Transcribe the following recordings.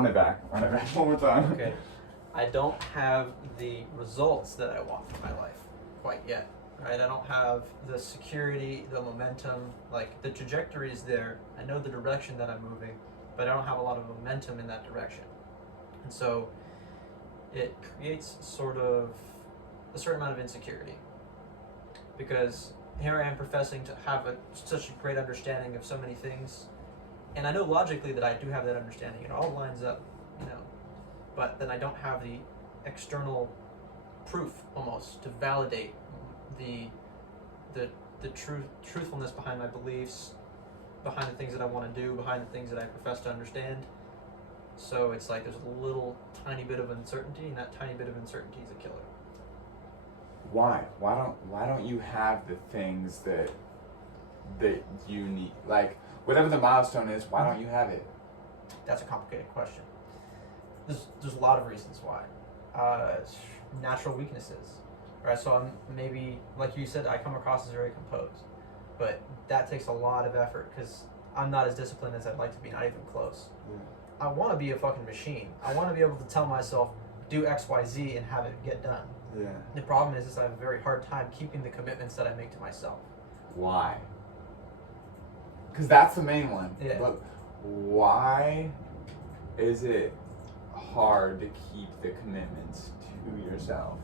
Run it back one more time. Okay. I don't have the results that I want in my life quite yet, right? I don't have the security, the momentum, like the trajectory is there. I know the direction that I'm moving, but I don't have a lot of momentum in that direction. And so it creates sort of a certain amount of insecurity, because here I am professing to have such a great understanding of so many things, and I know logically that I do have that understanding. It all lines up, but then I don't have the external proof almost to validate the truthfulness behind my beliefs, behind the things that I want to do, behind the things that I profess to understand. So it's like there's a little tiny bit of uncertainty, and that tiny bit of uncertainty is a killer. Why? Why don't you have the things that you need? Like, whatever the milestone is, why don't you have it? That's a complicated question. There's a lot of reasons why. Natural weaknesses, right? So I'm maybe, like you said, I come across as very composed, but that takes a lot of effort because I'm not as disciplined as I'd like to be, not even close. I want to be a fucking machine. I want to be able to tell myself, do X, Y, Z, and have it get done. Yeah. The problem is I have a very hard time keeping the commitments that I make to myself. Why? Because that's the main one. Yeah. But why is it hard to keep the commitments to yourself?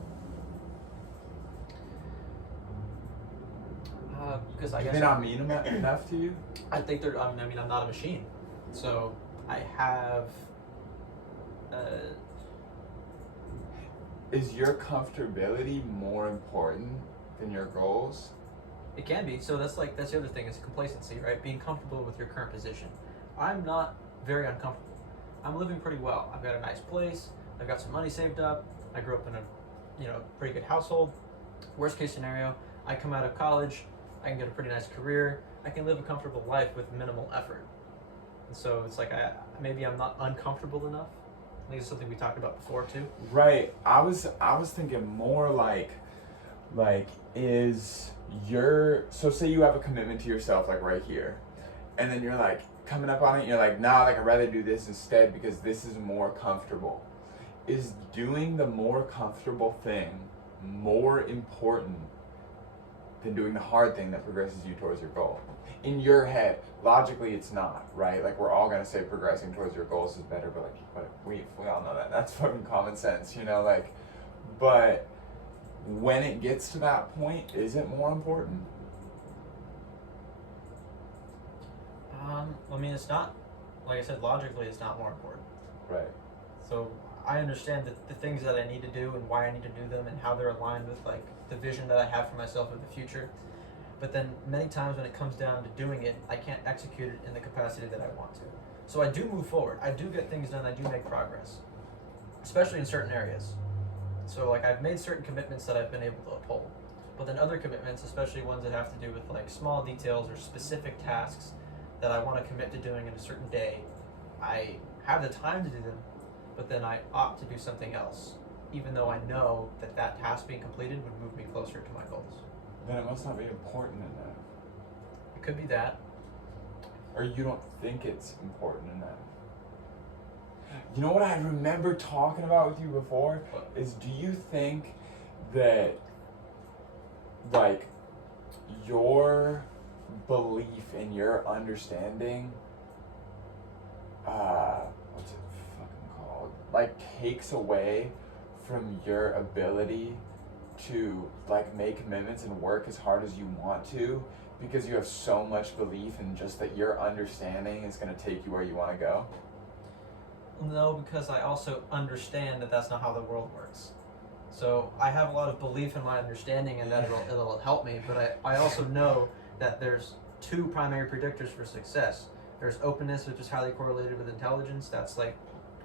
Because I guess they not mean enough to you? I think they're. I mean, I'm not a machine, so I have. Is your comfortability more important than your goals? It can be. So that's the other thing is complacency, right? Being comfortable with your current position. I'm not very uncomfortable. I'm living pretty well. I've got a nice place. I've got some money saved up. I grew up in a pretty good household. Worst case scenario, I come out of college. I can get a pretty nice career. I can live a comfortable life with minimal effort. And so it's like maybe I'm not uncomfortable enough. I think it's something we talked about before too. Right. I was thinking more like is so say you have a commitment to yourself like right here, and then you're like coming up on it, you're like, nah, like I'd rather do this instead because this is more comfortable. Is doing the more comfortable thing more important than doing the hard thing that progresses you towards your goal? In your head, logically it's not, right? Like we're all gonna say progressing towards your goals is better, but we all know that. That's fucking common sense, like, but when it gets to that point, is it more important? I mean, it's not, like I said, logically it's not more important. Right. So I understand the things that I need to do and why I need to do them and how they're aligned with like the vision that I have for myself in the future. But then many times when it comes down to doing it, I can't execute it in the capacity that I want to. So I do move forward. I do get things done. I do make progress, especially in certain areas. So like I've made certain commitments that I've been able to uphold. But then other commitments, especially ones that have to do with like small details or specific tasks that I want to commit to doing in a certain day, I have the time to do them, but then I opt to do something else, even though I know that task being completed would move me closer to my goals. Then it must not be important enough. It could be that. Or you don't think it's important enough. You know what I remember talking about with you before? Is do you think that, like, your belief and your understanding, what's it fucking called? Like, takes away from your ability to, like, make commitments and work as hard as you want to because you have so much belief in just that your understanding is going to take you where you want to go? No, because I also understand that that's not how the world works. So I have a lot of belief in my understanding and that it'll help me, but I also know that there's two primary predictors for success. There's openness, which is highly correlated with intelligence. That's like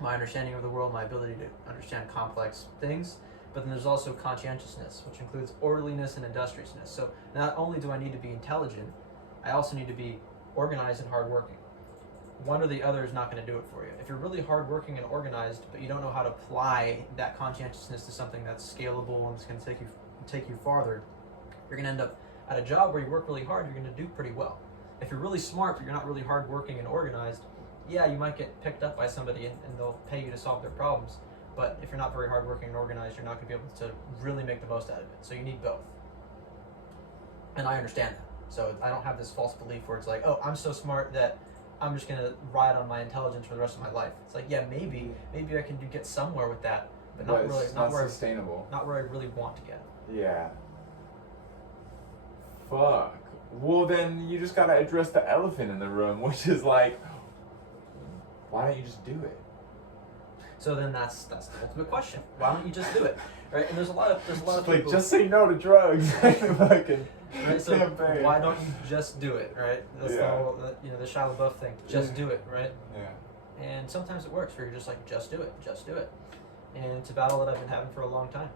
my understanding of the world, my ability to understand complex things. But then there's also conscientiousness, which includes orderliness and industriousness. So not only do I need to be intelligent, I also need to be organized and hardworking. One or the other is not going to do it for you. If you're really hardworking and organized, but you don't know how to apply that conscientiousness to something that's scalable and it's going to take you farther, you're going to end up at a job where you work really hard. You're going to do pretty well. If you're really smart, but you're not really hardworking and organized, yeah, you might get picked up by somebody and they'll pay you to solve their problems. But if you're not very hardworking and organized, you're not going to be able to really make the most out of it. So you need both. And I understand that. So I don't have this false belief where it's like, oh, I'm so smart that I'm just going to ride on my intelligence for the rest of my life. It's like, yeah, maybe I can get somewhere with that, but not really, not where sustainable. Not where I really want to get. Yeah. Fuck. Well, then you just gotta address the elephant in the room, which is like, why don't you just do it? So then that's the ultimate question. Why don't you just do it, right? And there's a lot of like, people. Just say no to drugs. Fucking right? So campaign. why don't you just do it, right? That's the whole, the Shia LaBeouf thing. Just do it, right? Yeah. And sometimes it works where you're just like, just do it. And it's a battle that I've been having for a long time.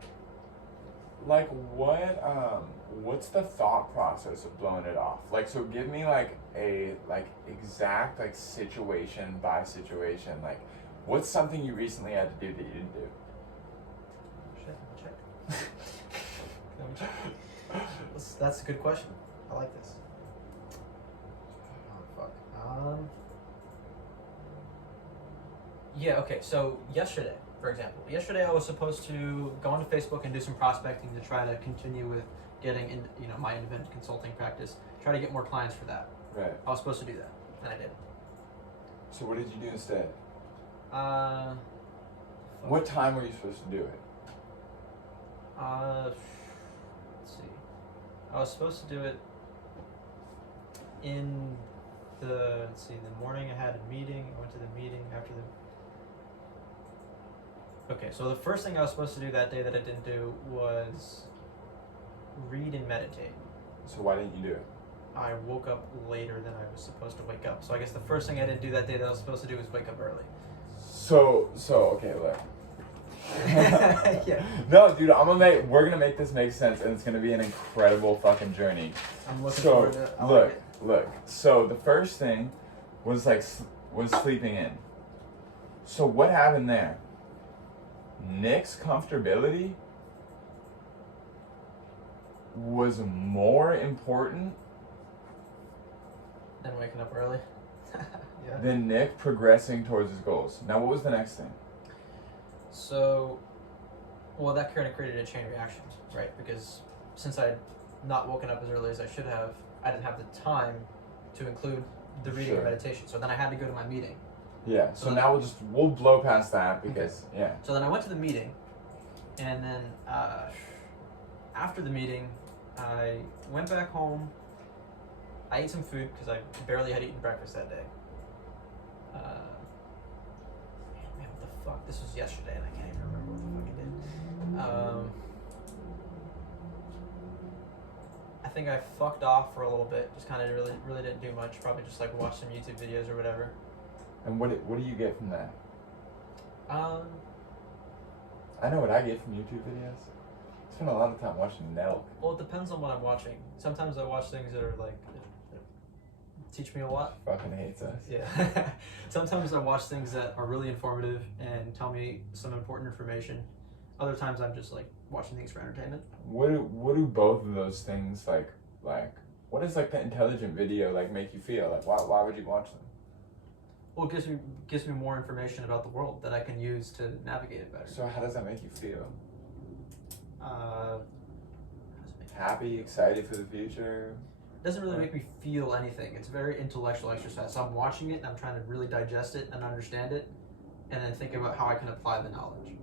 Like what's the thought process of blowing it off? Like, so give me like a exact like situation by situation. Like, what's something you recently had to do that you didn't do? Shit, let me check. That's a good question. I like this. Oh fuck. Yeah. Okay. So yesterday, for example, I was supposed to go onto Facebook and do some prospecting to try to continue with getting in, my independent consulting practice. Try to get more clients for that. Right. I was supposed to do that, and I did. So what did you do instead? What time were you supposed to do it? Let's see. I was supposed to do it in the morning. I had a meeting. I went to the meeting after the. Okay, so the first thing I was supposed to do that day that I didn't do was read and meditate. So why didn't you do it? I woke up later than I was supposed to wake up. So I guess the first thing I didn't do that day that I was supposed to do was wake up early. So okay, look. Yeah. No, dude, we're gonna make this make sense, and it's gonna be an incredible fucking journey. I'm looking forward to it. Look. So the first thing was sleeping in. So what happened there? Nick's comfortability was more important than waking up early. Yeah. Than Nick progressing towards his goals. Now, what was the next thing? So, that kind of created a chain reaction, right? Because since I'd not woken up as early as I should have, I didn't have the time to include the reading and meditation. So then I had to go to my meeting. Yeah. So now we'll blow past that because yeah. So then I went to the meeting, and then after the meeting, I went back home. I ate some food because I barely had eaten breakfast that day. Man, what the fuck? This was yesterday, and I can't even remember what the fuck I did. I think I fucked off for a little bit. Just kind of really didn't do much. Probably just like watch some YouTube videos or whatever. And what do you get from that? I know what I get from YouTube videos. I spend a lot of time watching Nelk. Well, it depends on what I'm watching. Sometimes I watch things that are like that teach me a lot. Fucking hates us. Yeah. Sometimes I watch things that are really informative and tell me some important information. Other times I'm just like watching things for entertainment. What do both of those things like what does like the intelligent video like make you feel? Like why would you watch them? Well, it gives me more information about the world that I can use to navigate it better. So how does that make you feel? Happy, excited for the future? It doesn't really make me feel anything. It's a very intellectual exercise. So I'm watching it and I'm trying to really digest it and understand it, and then think about how I can apply the knowledge.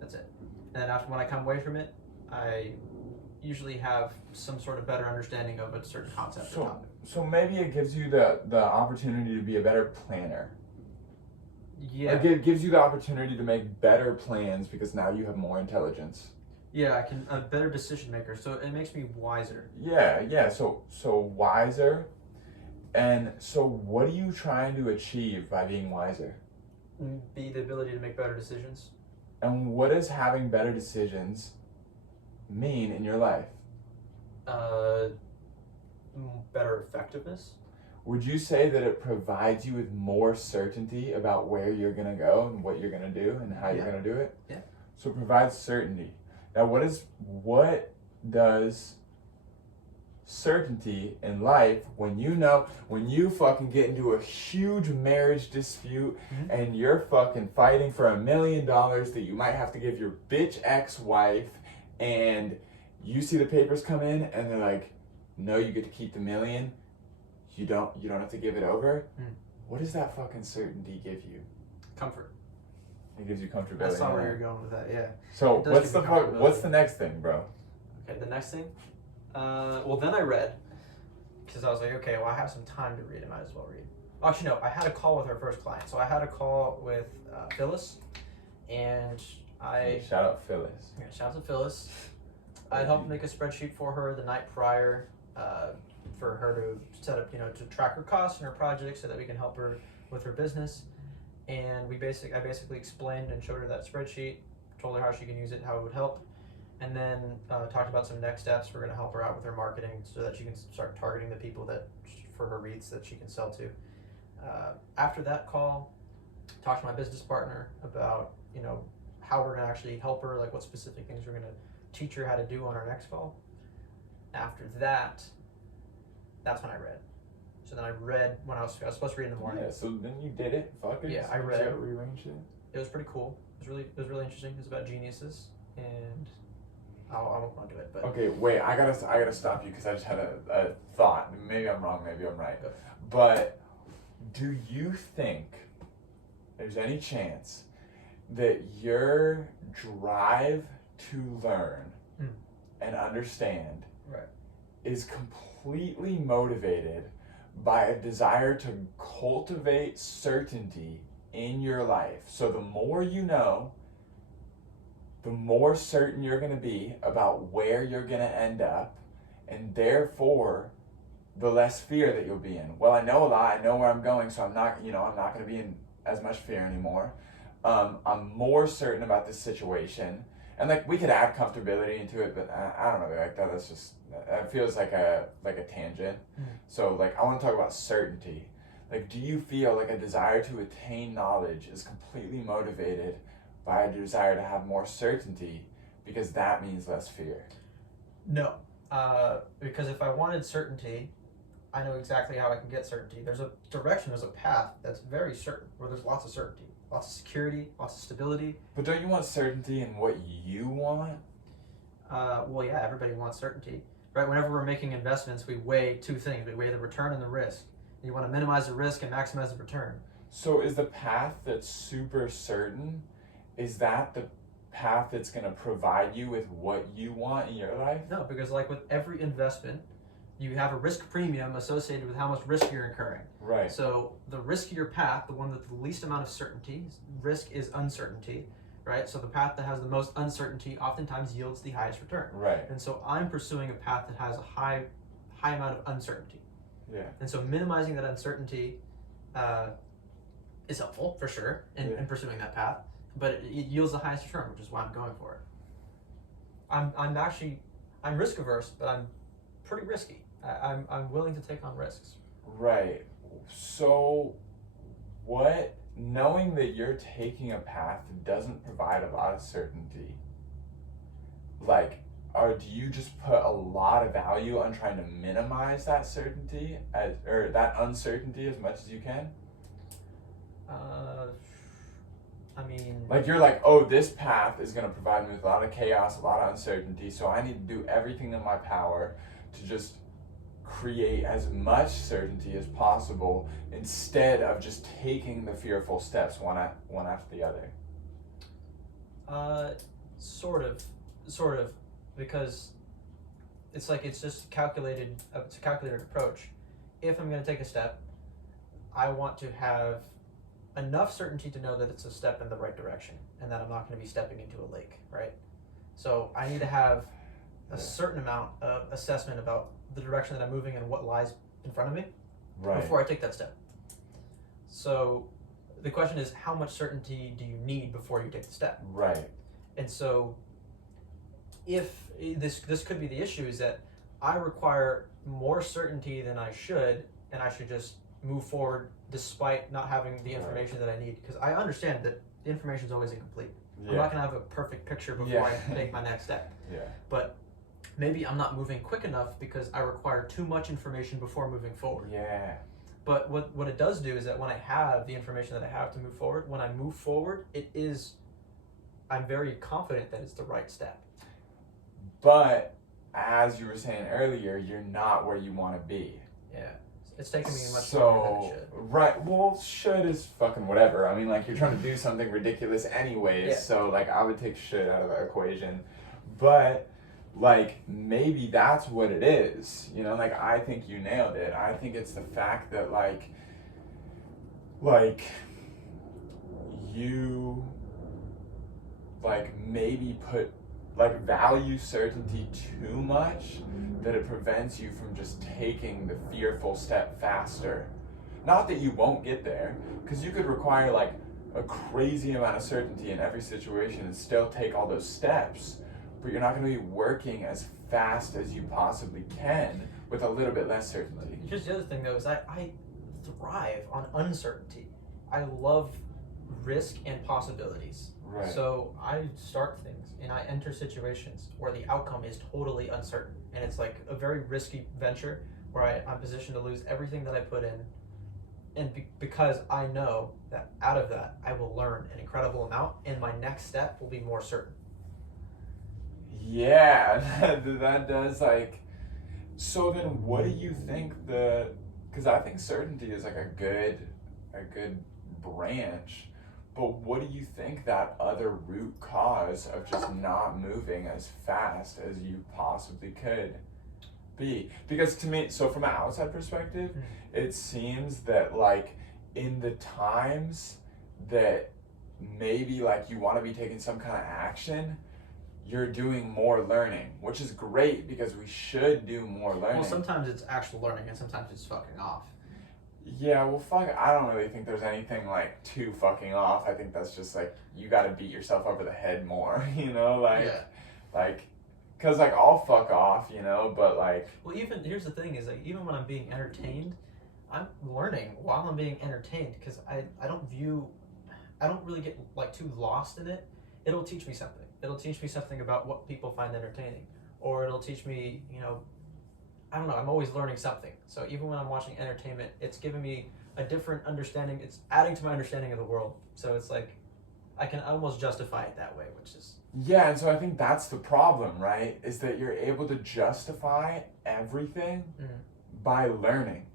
That's it. And then when I come away from it, I usually have some sort of better understanding of a certain concept or topic. So maybe it gives you the opportunity to be a better planner. Yeah. Like it gives you the opportunity to make better plans because now you have more intelligence. Yeah, I can a better decision maker. So it makes me wiser. Yeah. So wiser. And so what are you trying to achieve by being wiser? Be the ability to make better decisions. And what does having better decisions mean in your life? Better effectiveness. Would you say that it provides you with more certainty about where you're going to go and what you're going to do and how you're going to do it? Yeah. So it provides certainty. Now, what does certainty in life when you fucking get into a huge marriage dispute and you're fucking fighting for $1 million that you might have to give your bitch ex-wife, and you see the papers come in and they're like, no, you get to keep the $1 million. You don't have to give it over. What does that fucking certainty give you? Comfort. It gives you comfortability. That's not where you're going with that, yeah. So what's the next thing, bro? Okay, the next thing? Well, then I read, because I was like, okay, well, I have some time to read. I might as well read. Actually, no, I had a call with our first client. So I had a call with Phyllis, and Shout out Phyllis. Yeah, shout out to Phyllis. I helped make a spreadsheet for her the night prior for her to set up, to track her costs and her projects so that we can help her with her business. And I basically explained and showed her that spreadsheet, told her how she can use it, how it would help. And then talked about some next steps. We're going to help her out with her marketing so that she can start targeting the people for her REITs that she can sell to. After that call, talked to my business partner about, how we're going to actually help her, like what specific things we're going to teach her how to do on our next call. After that, that's when I read. So then I read when I was supposed to read in the morning. Yeah, so then you did it. Fuck it. Yeah, so I read. You gotta rearrange it. It was pretty cool. It was really interesting. It was about geniuses, and I won't go into it. But okay, wait. I gotta stop you because I just had a thought. Maybe I'm wrong. Maybe I'm right. Go. But do you think there's any chance that your drive to learn and understand is completely motivated by a desire to cultivate certainty in your life? So the more you know, the more certain you're going to be about where you're going to end up, and therefore the less fear that you'll be in. Well, I know a lot, I know where I'm going, so I'm not going to be in as much fear anymore. I'm more certain about this situation. And like we could add comfortability into it, but I don't know, like that's just, it feels like a tangent. So like I want to talk about certainty. Like, do you feel like a desire to attain knowledge is completely motivated by a desire to have more certainty because that means less fear? No, because if I wanted certainty, I know exactly how I can get certainty. There's a direction, there's a path that's very certain, where there's lots of certainty. Lots of security, lots of stability. But don't you want certainty in what you want? Well, yeah, everybody wants certainty, right? Whenever we're making investments, we weigh two things. We weigh the return and the risk. You want to minimize the risk and maximize the return. So is the path that's super certain, is that the path that's going to provide you with what you want in your life? No, because like with every investment, you have a risk premium associated with how much risk you're incurring. Right. So the riskier path, the one with the least amount of certainty, risk is uncertainty, right? So the path that has the most uncertainty oftentimes yields the highest return. Right. And so I'm pursuing a path that has a high amount of uncertainty. Yeah. And so minimizing that uncertainty is helpful for sure in pursuing that path, but it yields the highest return, which is why I'm going for it. I'm risk averse, but I'm pretty risky. I'm willing to take on risks. Right. So knowing that you're taking a path that doesn't provide a lot of certainty, like, do you just put a lot of value on trying to minimize that certainty or that uncertainty as much as you can? I mean, like you're like, oh, this path is going to provide me with a lot of chaos, a lot of uncertainty, so I need to do everything in my power to just create as much certainty as possible instead of just taking the fearful steps one after the other. Sort of, because it's just calculated. It's a calculated approach. If I'm going to take a step, I want to have enough certainty to know that it's a step in the right direction and that I'm not going to be stepping into a lake, right? So I need to have a certain amount of assessment about the direction that I'm moving and what lies in front of me before I take that step. So the question is, how much certainty do you need before you take the step? Right. And so if this could be the issue, is that I require more certainty than I should, and I should just move forward despite not having the information that I need, because I understand that the information is always incomplete. I'm not going to have a perfect picture before I take my next step. Yeah. But maybe I'm not moving quick enough because I require too much information before moving forward. Yeah. But what it does do is that when I have the information that I have to move forward, when I move forward, I'm very confident that it's the right step. But as you were saying earlier, you're not where you want to be. Yeah. It's taking me much longer than it should. Right, well, should is fucking whatever. I mean, like, you're trying to do something ridiculous anyways, Yeah. so, like, I would take should out of the equation. But, like, maybe that's what it is, you know? Like, I think you nailed it. I think it's the fact that, like, you, like, maybe put, like, value certainty too much, that it prevents you from just taking the fearful step faster. Not that you won't get there, because you could require like a crazy amount of certainty in every situation and still take all those steps, but you're not going to be working as fast as you possibly can with a little bit less certainty. Here's the other thing though, is I thrive on uncertainty. I love risk and possibilities. Right. So I start things and I enter situations where the outcome is totally uncertain. And it's like a very risky venture where I'm positioned to lose everything that I put in. And because I know that out of that, I will learn an incredible amount and my next step will be more certain. Yeah, that does like, so then what do you think because I think certainty is like a good branch. But what do you think that other root cause of just not moving as fast as you possibly could be? Because to me, so from an outside perspective, it seems that like in the times that maybe like you want to be taking some kind of action, you're doing more learning, which is great because we should do more learning. Well, sometimes it's actual learning and sometimes it's fucking off. Yeah, well, fuck, I don't really think there's anything, like, too fucking off. I think that's just, like, you gotta beat yourself over the head more, you know? Because, like, I'll fuck off, you know, but, like... Well, here's the thing, is, like, even when I'm being entertained, I'm learning while I'm being entertained, because I don't really get, like, too lost in it. It'll teach me something. It'll teach me something about what people find entertaining. Or it'll teach me, you know, I don't know, I'm always learning something. So even when I'm watching entertainment, it's giving me a different understanding. It's adding to my understanding of the world. So it's like, I can almost justify it that way, which is... Yeah, and so I think that's the problem, right? Is that you're able to justify everything by learning.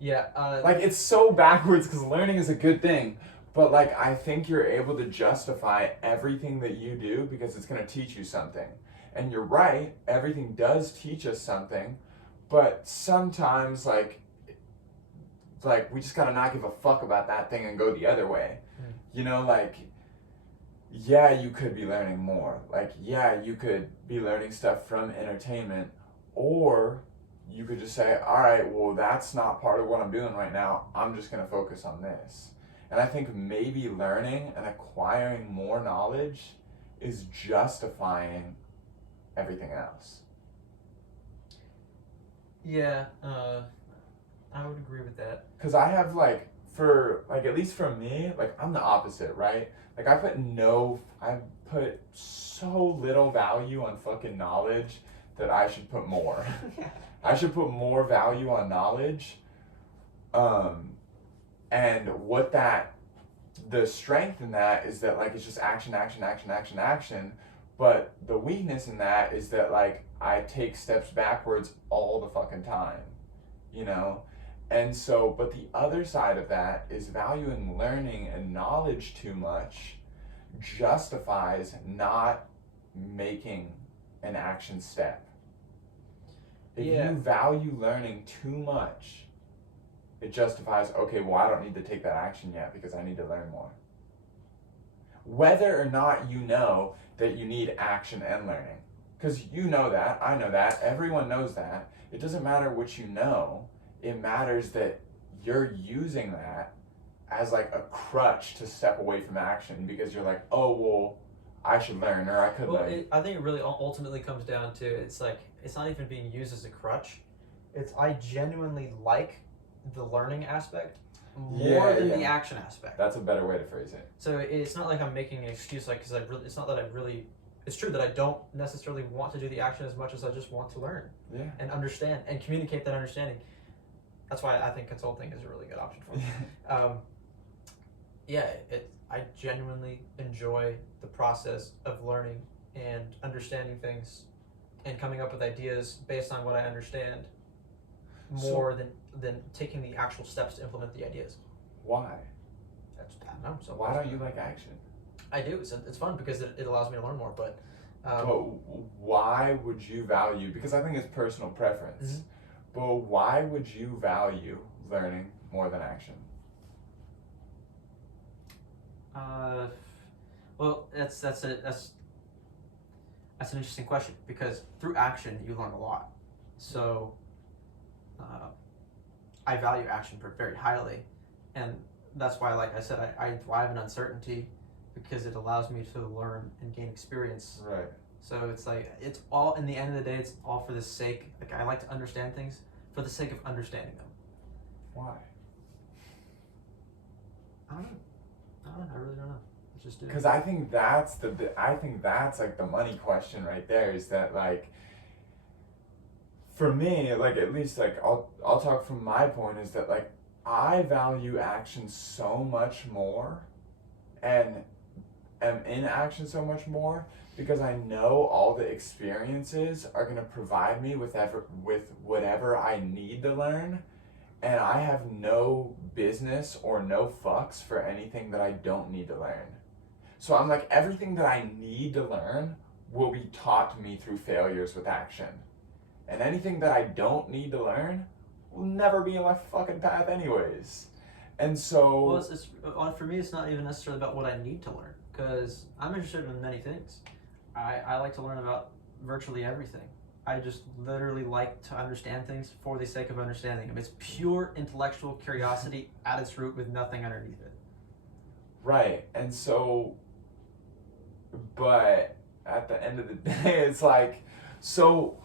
Yeah. Like, it's so backwards because learning is a good thing. But, like, I think you're able to justify everything that you do because it's going to teach you something. And you're right, everything does teach us something, but sometimes, like we just gotta not give a fuck about that thing and go the other way. You know, like, yeah, you could be learning more. Like, yeah, you could be learning stuff from entertainment, or you could just say, all right, well, that's not part of what I'm doing right now. I'm just gonna focus on this. And I think maybe learning and acquiring more knowledge is justifying everything else. Yeah, I would agree with that. Because I have like, at least for me, like I'm the opposite, right? Like I put so little value on fucking knowledge that I should put more. I should put more value on knowledge. And the strength in that is that like it's just action. But the weakness in that is that like I take steps backwards all the fucking time, you know? And so, but the other side of that is valuing learning and knowledge too much justifies not making an action step. If you value learning too much, it justifies, okay, well, I don't need to take that action yet because I need to learn more. Whether or not you know that you need action and learning. Because you know that, I know that, everyone knows that. It doesn't matter what you know, it matters that you're using that as like a crutch to step away from action because you're like, oh, well, I should learn or I could learn. I think it really ultimately comes down to, it's like, it's not even being used as a crutch. I genuinely like the learning aspect more than the action aspect. That's a better way to phrase it. So it's not like I'm making an excuse, like, because it's not that I really it's true that I don't necessarily want to do the action as much as I just want to learn and understand and communicate that understanding. That's why I think consulting is a really good option for me. I genuinely enjoy the process of learning and understanding things and coming up with ideas based on what I understand more than taking the actual steps to implement the ideas. Why? I don't know. So why don't you like action? I do. It's fun because it allows me to learn more. But why would you value? Because I think it's personal preference. But why would you value learning more than action? Well, that's an interesting question because through action you learn a lot. So I value action very highly, and that's why, like I said, I thrive in uncertainty because it allows me to learn and gain experience. Right. So it's like it's all in the end of the day. It's all for the sake. Like I like to understand things for the sake of understanding them. Why? I don't know. I really don't know. Just do it. Because I think that's like the money question right there. Is that like, for me, like at least like I'll talk from my point, is that like I value action so much more, and am in action so much more because I know all the experiences are gonna provide me with whatever I need to learn. And I have no business or no fucks for anything that I don't need to learn. So I'm like, everything that I need to learn will be taught to me through failures with action. And anything that I don't need to learn will never be in my fucking path anyways. And so... Well, for me, it's not even necessarily about what I need to learn, because I'm interested in many things. I like to learn about virtually everything. I just literally like to understand things for the sake of understanding them. It's pure intellectual curiosity at its root with nothing underneath it. Right. And so, but at the end of the day, it's like, so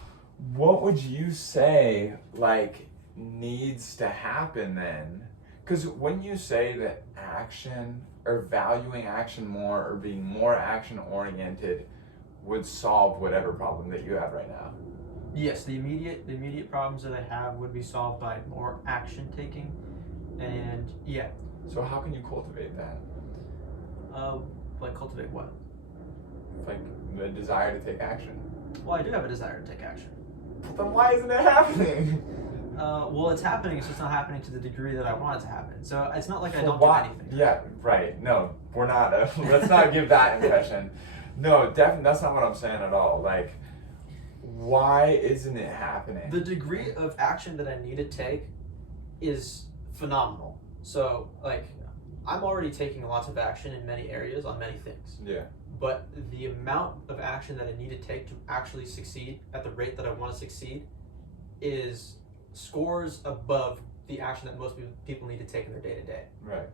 what would you say, like, needs to happen then? Because when you say that action, or valuing action more, or being more action-oriented would solve whatever problem that you have right now. Yes, the immediate problems that I have would be solved by more action taking, and yeah. So how can you cultivate that? Like cultivate what? Like the desire to take action. Well, I do have a desire to take action. But then why isn't it happening? Well, it's happening. It's just not happening to the degree that I want it to happen. So it's not like I So don't why, do anything. Yeah, right. No, we're not. Let's not give that impression. No, definitely, that's not what I'm saying at all. Like, why isn't it happening? The degree of action that I need to take is phenomenal. So, like, I'm already taking lots of action in many areas on many things. Yeah. But the amount of action that I need to take to actually succeed at the rate that I want to succeed is scores above the action that most people need to take in their day-to-day. Right.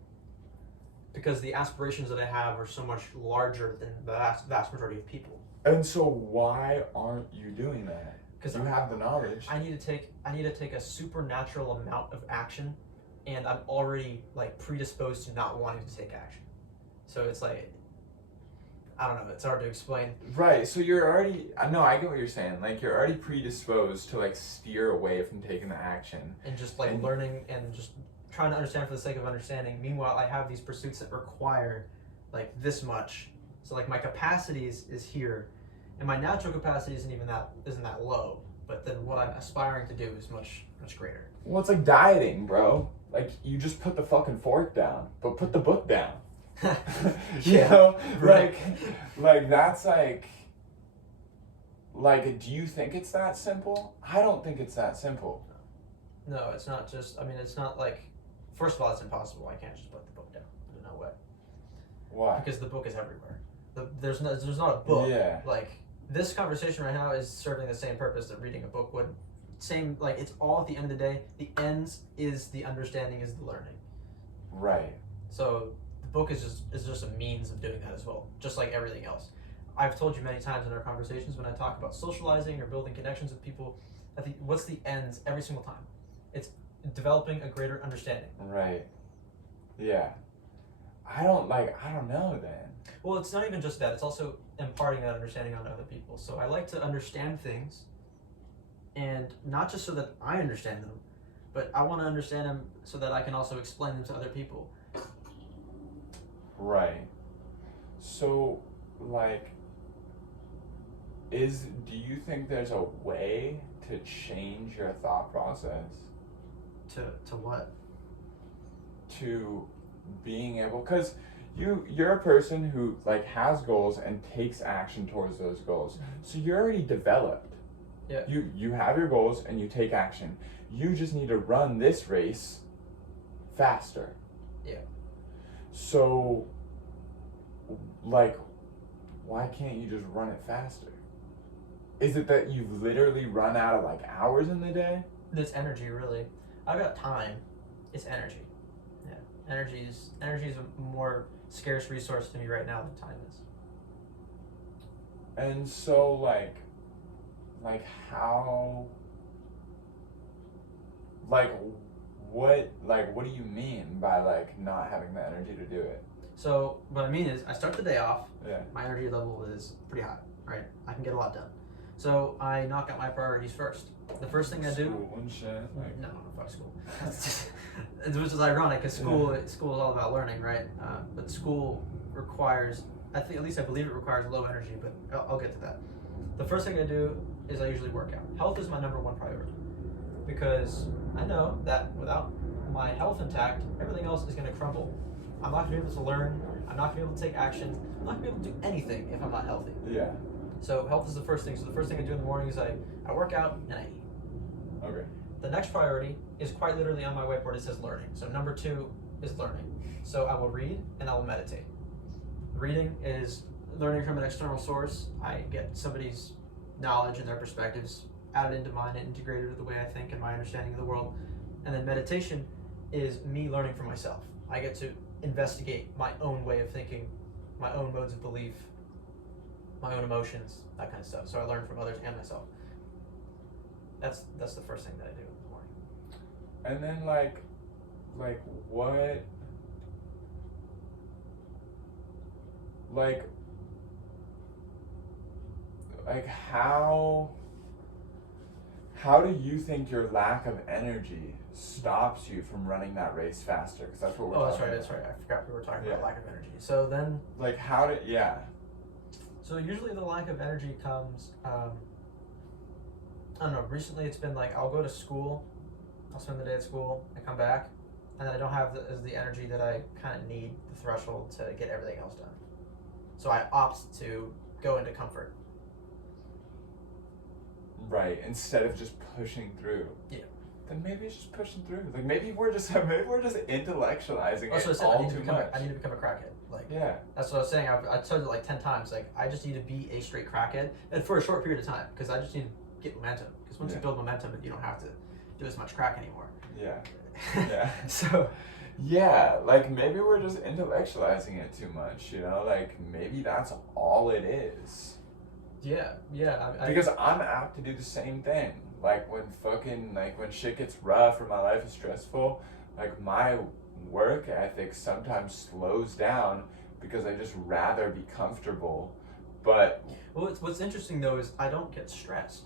Because the aspirations that I have are so much larger than the vast majority of people. And so why aren't you doing that? Because you have the knowledge. I need to take a supernatural amount of action, and I'm already like predisposed to not wanting to take action. So it's like, I don't know, it's hard to explain. Right, so you're already, no, I get what you're saying. Like, you're already predisposed to, like, steer away from taking the action. And just, like, learning and just trying to understand for the sake of understanding. Meanwhile, I have these pursuits that require, like, this much. So, like, my capacity is here, and my natural capacity isn't that low. But then what I'm aspiring to do is much greater. Well, it's like dieting, bro. Like, you just put the fucking fork down, but put the book down. You know, right. like that's like, do you think it's that simple? I don't think it's that simple. No, it's not just, I mean, it's not like, first of all, it's impossible. I can't just put the book down. There's no way. Why? Because the book is everywhere. There's not a book. Yeah. Like, this conversation right now is serving the same purpose that reading a book would. Same, like, it's all at the end of the day. The ends is the understanding, is the learning. Right. So the book is just a means of doing that as well, just like everything else. I've told you many times in our conversations when I talk about socializing or building connections with people, what's the ends every single time? It's developing a greater understanding. Right. Yeah. I don't know then. Well, it's not even just that. It's also imparting that understanding on other people. So I like to understand things, and not just so that I understand them, but I want to understand them so that I can also explain them to other people. Right. So, like, do you think there's a way to change your thought process? To what? To being able, because you're a person who like has goals and takes action towards those goals. So you're already developed. Yeah. You have your goals and you take action. You just need to run this race faster. Yeah. So, like, why can't you just run it faster? Is it that you've literally run out of like hours in the day? It's energy, really. I've got time. It's energy. Yeah. Energy is a more scarce resource to me right now than time is. And so like how, like what do you mean by like not having the energy to do it? So what I mean is I start the day off. Yeah. My energy level is pretty high, right? I can get a lot done. So I knock out my priorities first. The first thing I do. School and shit. Like, no, fuck school. Which is ironic because school is all about learning, right? But school requires, I believe it requires low energy, but I'll get to that. The first thing I do is I usually work out. Health is my number one priority because I know that without my health intact, everything else is going to crumble. I'm not going to be able to learn. I'm not going to be able to take action. I'm not going to be able to do anything if I'm not healthy. Yeah. So health is the first thing. So the first thing I do in the morning is I work out and I eat. Okay. The next priority is quite literally on my whiteboard. It says learning. So number 2 is learning. So I will read and I will meditate. Reading is learning from an external source. I get somebody's knowledge and their perspectives added into mine and integrated with the way I think and my understanding of the world. And then meditation is me learning from myself. I get to investigate my own way of thinking, my own modes of belief, my own emotions, that kind of stuff. So I learn from others and myself. That's the first thing that I do in the morning. And then like what, like how do you think your lack of energy stops you from running that race faster? Because that's what we're talking about. That's right. I forgot we were talking about lack of energy. So then, like So usually the lack of energy comes, I don't know, recently it's been like I'll go to school, I'll spend the day at school, I come back, and I don't have the energy that I kind of need, the threshold to get everything else done. So I opt to go into comfort. Right, instead of just pushing through. Yeah. Then maybe it's just pushing through. Like maybe we're just intellectualizing it all too much. I need to become a crackhead. Like yeah. That's what I was saying. I told it like 10 times. Like I just need to be a straight crackhead, and for a short period of time, because I just need to get momentum. Because once you build momentum, you don't have to do as much crack anymore. Yeah. Yeah. So. Yeah, like maybe we're just intellectualizing it too much. Like maybe that's all it is. Yeah. Because I'm apt to do the same thing. Like when shit gets rough or my life is stressful, like my work ethic sometimes slows down because I just rather be comfortable. But what's interesting though is I don't get stressed.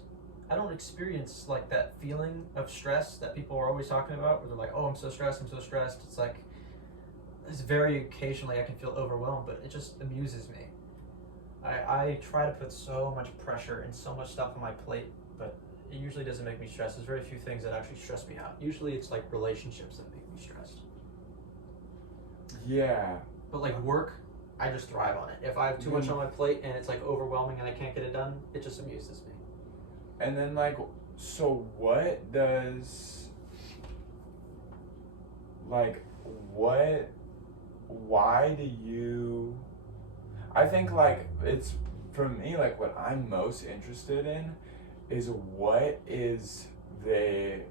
I don't experience like that feeling of stress that people are always talking about, where they're like, "Oh, I'm so stressed. It's like, it's very occasionally I can feel overwhelmed, but it just amuses me. I try to put so much pressure and so much stuff on my plate, but it usually doesn't make me stressed. There's very few things that actually stress me out. Usually it's like relationships that make me stressed. Yeah. But like work, I just thrive on it. If I have too much on my plate and it's like overwhelming and I can't get it done, it just amuses me. And then so what does, why do you, I think it's, for me, what I'm most interested in is what is the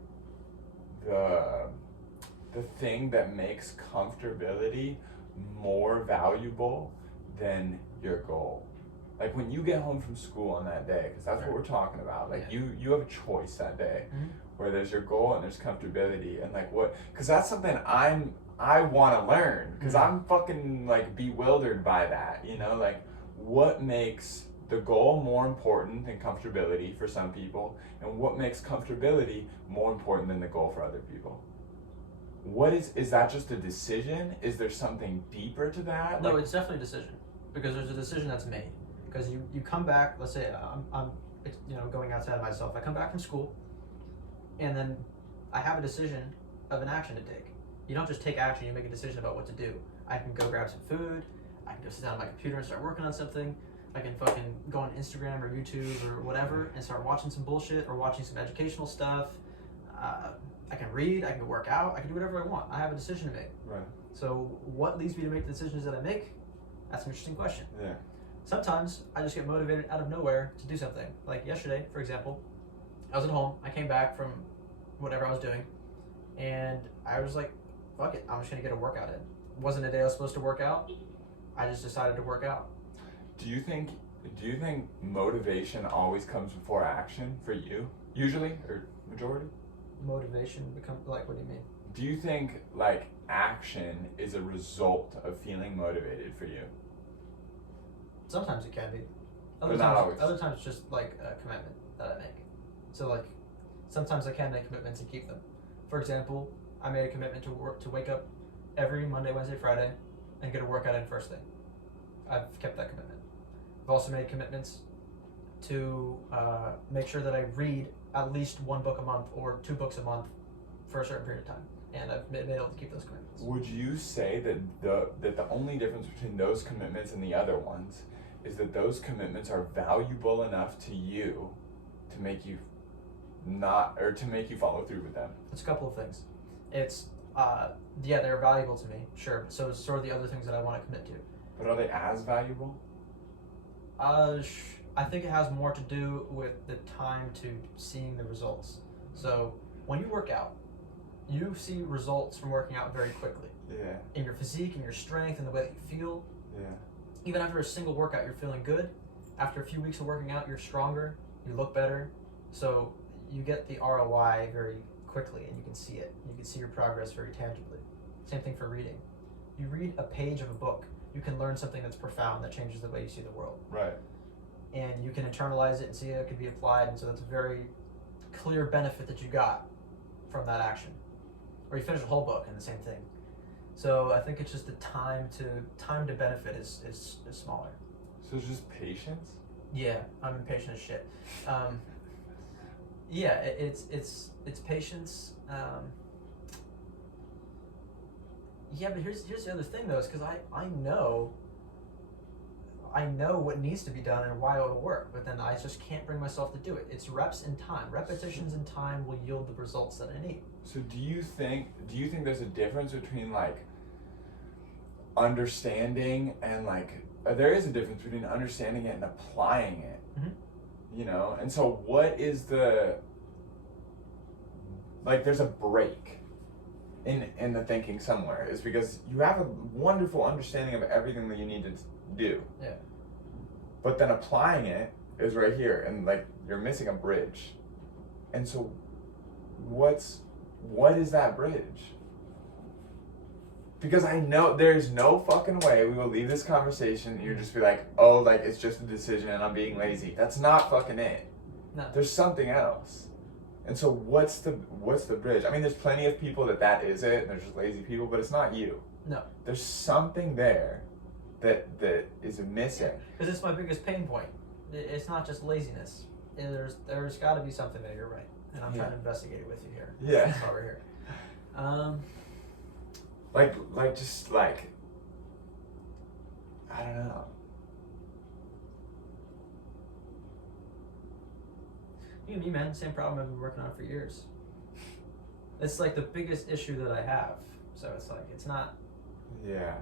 thing that makes comfortability more valuable than your goal. Like when you get home from school on that day, because that's what we're talking about. You have a choice that day, where there's your goal and there's comfortability, and because that's something I want to learn, because I'm fucking bewildered by that. what makes the goal more important than comfortability for some people, and what makes comfortability more important than the goal for other people? What is that just a decision? Is there something deeper to that? No, it's definitely a decision, because there's a decision that's made. Because you come back, let's say I'm going outside of myself. I come back from school, and then I have a decision of an action to take. You don't just take action, you make a decision about what to do. I can go grab some food, I can go sit down on my computer and start working on something. I can fucking go on Instagram or YouTube or whatever and start watching some bullshit or watching some educational stuff. I can read, I can go work out, I can do whatever I want. I have a decision to make. Right. So what leads me to make the decisions that I make? That's an interesting question. Yeah. Sometimes I just get motivated out of nowhere to do something. Like yesterday, for example, I was at home, I came back from whatever I was doing, and I was like, fuck it, I'm just gonna get a workout in. It wasn't a day I was supposed to work out, I just decided to work out. Do you think motivation always comes before action for you? Usually, or majority? Motivation becomes, like, what do you mean? Do you think like action is a result of feeling motivated for you? Sometimes it can be. But not always. Other times it's just like a commitment that I make. So like, sometimes I can make commitments and keep them. For example, I made a commitment to wake up every Monday, Wednesday, Friday, and get a workout in first thing. I've kept that commitment. I've also made commitments to make sure that I read at least 1 book a month or 2 books a month for a certain period of time, and I've been able to keep those commitments. Would you say that the only difference between those commitments and the other ones is that those commitments are valuable enough to you to make you follow through with them? It's a couple of things. It's yeah, they're valuable to me, sure. But so are the other things that I want to commit to. But are they as valuable? I think it has more to do with the time to seeing the results. So when you work out, you see results from working out very quickly. Yeah. In your physique, in your strength, in the way that you feel. Yeah. Even after a single workout, you're feeling good. After a few weeks of working out, you're stronger. You look better. So you get the ROI very quickly, and you can see it. You can see your progress very tangibly. Same thing for reading. You read a page of a book, you can learn something that's profound that changes the way you see the world. Right. And you can internalize it and see how it can be applied, and so that's a very clear benefit that you got from that action. Or you finish a whole book and the same thing. So I think it's just the time to benefit is smaller. So it's just patience? Yeah, I'm impatient as shit. Yeah, it's patience. Yeah, but here's the other thing though, is because I know what needs to be done and why it will work, but then I just can't bring myself to do it. It's reps and time. Repetitions and time will yield the results that I need. So do you think there's a difference between like understanding and like there is a difference between understanding it and applying it? Mm-hmm. You know? And so what is there's a break in the thinking somewhere, is because you have a wonderful understanding of everything that you need to do. Yeah. But then applying it is right here, and like you're missing a bridge. And so what is that bridge? Because I know there's no fucking way we will leave this conversation and you'll just be like, oh, like it's just a decision and I'm being lazy. That's not fucking it. No. There's something else. And so what's the bridge? I mean, there's plenty of people that is it, and they're just lazy people, but it's not you. No. There's something there that is missing. Because it's my biggest pain point. It's not just laziness. There's got to be something there. You're right, and I'm trying to investigate it with you here. Yeah. That's why we're here. Just I don't know. You and me, man, same problem I've been working on for years. It's like the biggest issue that I have. So it's like, it's not... Yeah.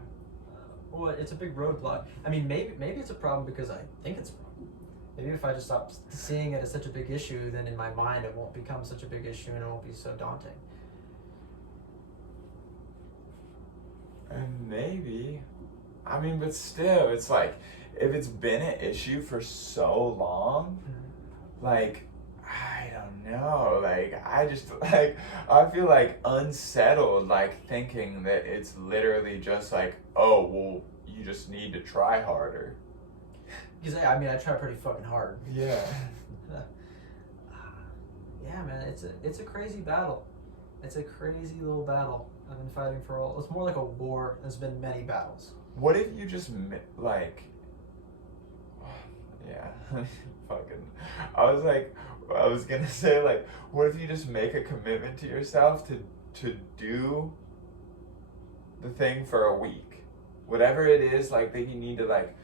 Well, it's a big roadblock. I mean, maybe it's a problem because I think it's a problem. Maybe if I just stop seeing it as such a big issue, then in my mind it won't become such a big issue and it won't be so daunting. And maybe. I mean, but still, it's like, if it's been an issue for so long, like, I don't know, like, I just, like, I feel, like, unsettled, like, thinking that it's literally just like, oh, well, you just need to try harder. Because I mean, I try pretty fucking hard. Yeah. Yeah, man, it's a crazy battle. It's a crazy little battle. I've been fighting for all. It's more like a war. There's been many battles. What if you just like? Yeah, fucking. I was gonna say like, what if you just make a commitment to yourself to do the thing for a week, whatever it is like that you need to like.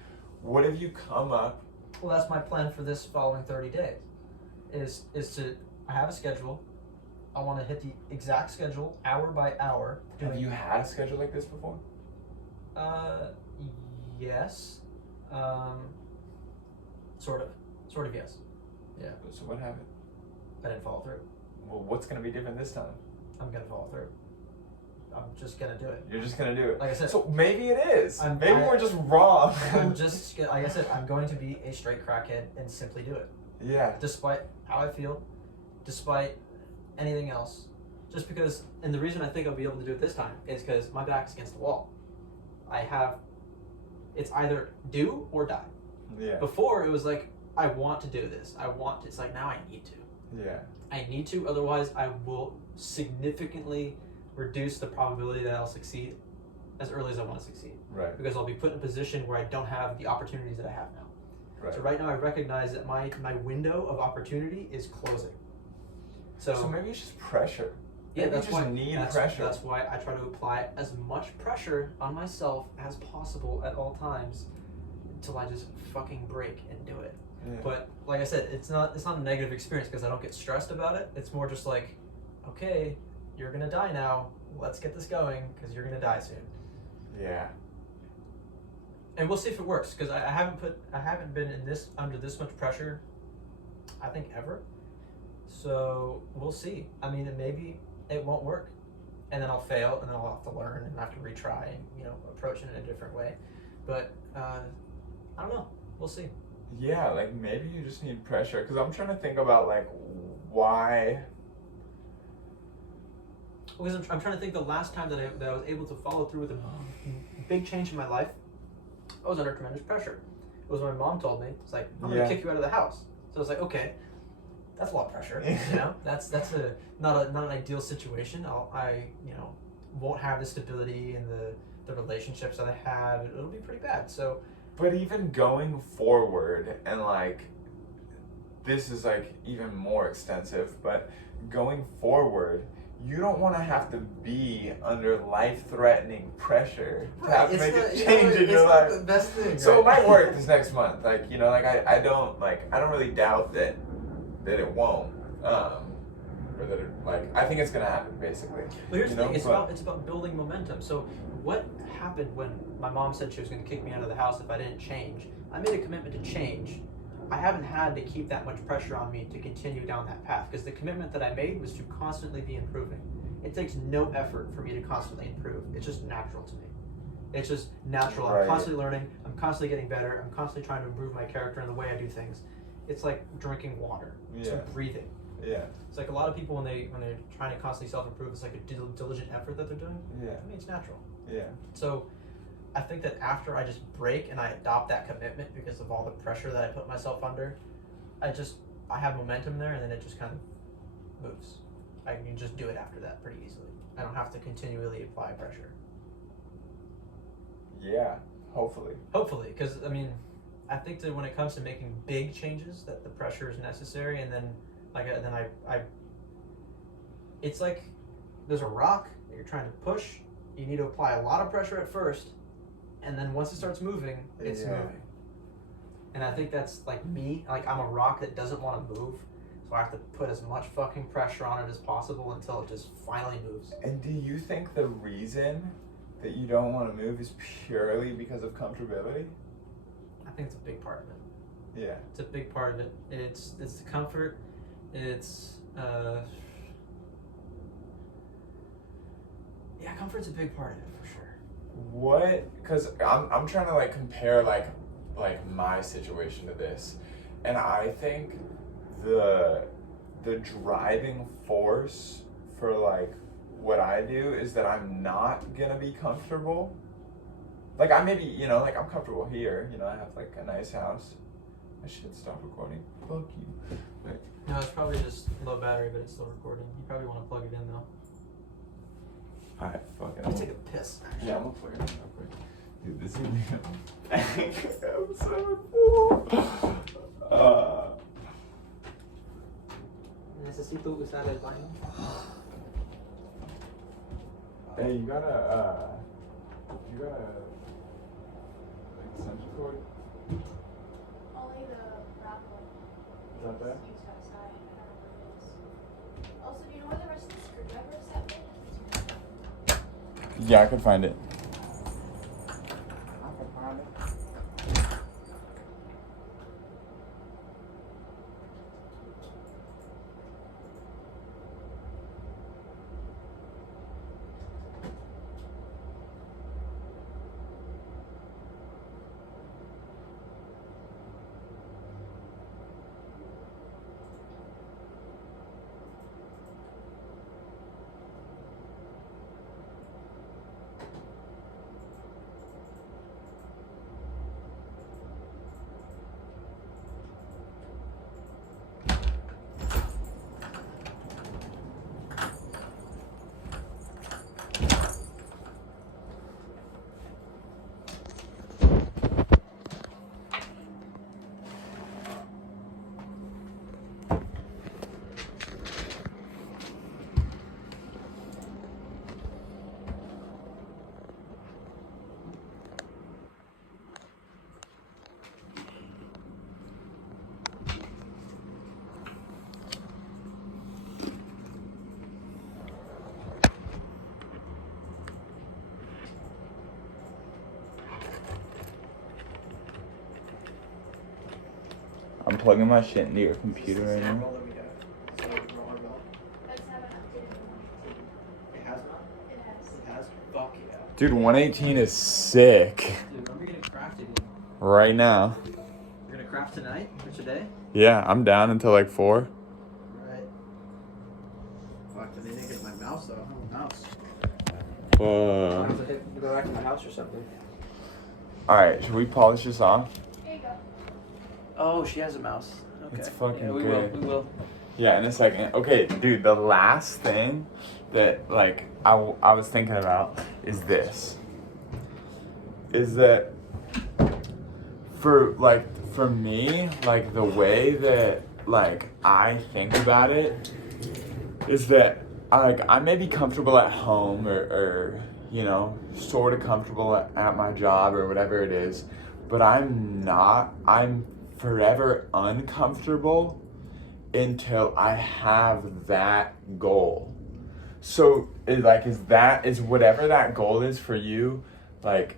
What if you come up? Well, that's my plan for this following 30 days. Is to I have a schedule. I want to hit the exact schedule, hour by hour. Have you had a schedule like this before? Yes. Sort of yes. Yeah. So what happened? I didn't follow through. Well, what's gonna be different this time? I'm gonna follow through. I'm just gonna do it. You're just gonna do it. Like I said. So maybe it is. Maybe we're just wrong. Like I said, I'm going to be a straight crackhead and simply do it. Yeah. Despite how I feel, despite anything else. Just because, and the reason I think I'll be able to do it this time is because my back's against the wall. It's either do or die. Yeah. Before, it was like, I want to do this. It's like, now I need to. Yeah. I need to, otherwise I will significantly reduce the probability that I'll succeed as early as I want to succeed. Right. Because I'll be put in a position where I don't have the opportunities that I have now. Right. So right now I recognize that my window of opportunity is closing. So maybe it's just pressure. Yeah, maybe that's you just why need that's, pressure. That's why I try to apply as much pressure on myself as possible at all times until I just fucking break and do it. Yeah. But like I said, it's not a negative experience because I don't get stressed about it. It's more just like, okay, you're gonna die now. Let's get this going because you're gonna die soon. Yeah. And we'll see if it works because I haven't been under this much pressure, I think, ever. So we'll see. I mean, maybe it won't work, and then I'll fail, and then I'll have to learn and have to retry and approach it in a different way. But I don't know. We'll see. Yeah, like maybe you just need pressure because I'm trying to think about like why. Because I'm trying to think the last time that I was able to follow through with a big change in my life, I was under tremendous pressure. It was when my mom told me, it's like, I'm going to kick you out of the house. So I was like, okay, that's a lot of pressure, That's not an ideal situation. I won't have the stability and the relationships that I have. It'll be pretty bad. So, but even going forward and like, this is like even more extensive, but going forward, you don't want to have to be under life-threatening pressure to have to make a change in your life. It's not the best thing. So it might work this next month. Like, I don't really doubt that it won't. Or that it, I think it's gonna happen basically. But here's the thing, it's about building momentum. So what happened when my mom said she was gonna kick me out of the house if I didn't change? I made a commitment to change. I haven't had to keep that much pressure on me to continue down that path because the commitment that I made was to constantly be improving. It takes no effort for me to constantly improve. It's just natural to me. It's just natural. Right. I'm constantly learning. I'm constantly getting better. I'm constantly trying to improve my character and the way I do things. It's like drinking water. It's like breathing. Yeah. It's like a lot of people when they're trying to constantly self-improve, it's like a diligent effort that they're doing. Yeah. I mean, it's natural. Yeah. So I think that after I just break and I adopt that commitment because of all the pressure that I put myself under, I have momentum there and then it just kind of moves. I can just do it after that pretty easily. I don't have to continually apply pressure. Yeah, hopefully. Hopefully, because I mean, I think that when it comes to making big changes, that the pressure is necessary, and then it's like there's a rock that you're trying to push. You need to apply a lot of pressure at first, and then once it starts moving, it's moving. And I think that's like me. Like I'm a rock that doesn't want to move, so I have to put as much fucking pressure on it as possible until it just finally moves. And do you think the reason that you don't want to move is purely because of comfortability? I think it's a big part of it. Yeah. It's a big part of it. It's the comfort. It's comfort's a big part of it for sure. What? Because I'm trying to like compare like my situation to this, and I think the driving force for like what I do is that I'm not gonna be comfortable. Like I maybe I'm comfortable here. I have like a nice house, I should stop recording. Fuck you. Wait. No, it's probably just low battery, but it's still recording. You probably want to plug it in though. Alright, fuck it. Let me take a piss. Yeah, I'm gonna plug it in real quick. Dude, this is episode 4. Necesito usar el baño. Hey, you got a extension cord? Only the round one. Is that there? Used outside. I don't know where it is. Also, do you know where the rest of the screwdriver is at? Yeah, I could find it. I'm plugging my shit into your computer right now. Let's have an updated one. It has not? It has. It has? Fuck yeah. Dude, 118 is sick. Dude, when are we gonna craft it? Right now. You're gonna craft tonight or today? Yeah, I'm down until like 4. Right. Fuck, I need to get my mouse though. I don't have a mouse. I have to go back to my house or something. Alright, should we polish this off? Here you go. Oh, she has a mouse. Okay. It's fucking yeah, we good. will. We will. Yeah, in a second. Okay, dude, the last thing that, like, I was thinking about is this. Is that, for me, like, the way that, like, I think about it is that, I may be comfortable at home or you know, sort of comfortable at my job or whatever it is, but I'm forever uncomfortable until I have that goal. So is whatever that goal is for you, like,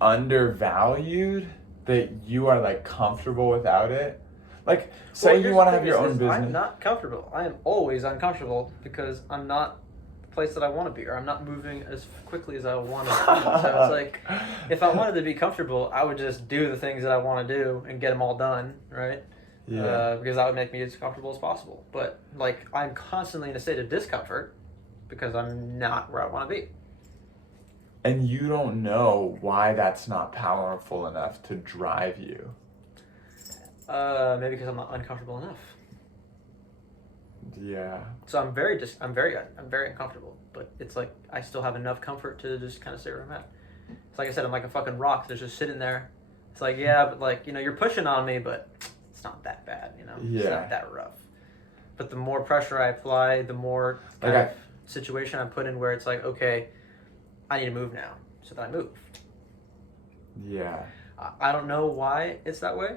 undervalued, that you are like comfortable without it? Like, say you want to have your own business. I'm not comfortable. I am always uncomfortable because I'm not the place that I want to be, or I'm not moving as quickly as I want to be. So it's like, if I wanted to be comfortable, I would just do the things that I want to do and get them all done, right? Yeah. Because that would make me as comfortable as possible. But, like, I'm constantly in a state of discomfort because I'm not where I want to be. And you don't know why that's not powerful enough to drive you. Maybe because I'm not uncomfortable enough. Yeah. So I'm very uncomfortable, but it's like I still have enough comfort to just kind of stay where I'm at. It's like I said, I'm like a fucking rock that's just sitting there. It's like, yeah, but like, you know, you're pushing on me, but it's not that bad, you know? Yeah. It's not that rough. But the more pressure I apply, the more kind of situation I'm put in where it's like, okay, I need to move now. So then I move. Yeah. I don't know why it's that way.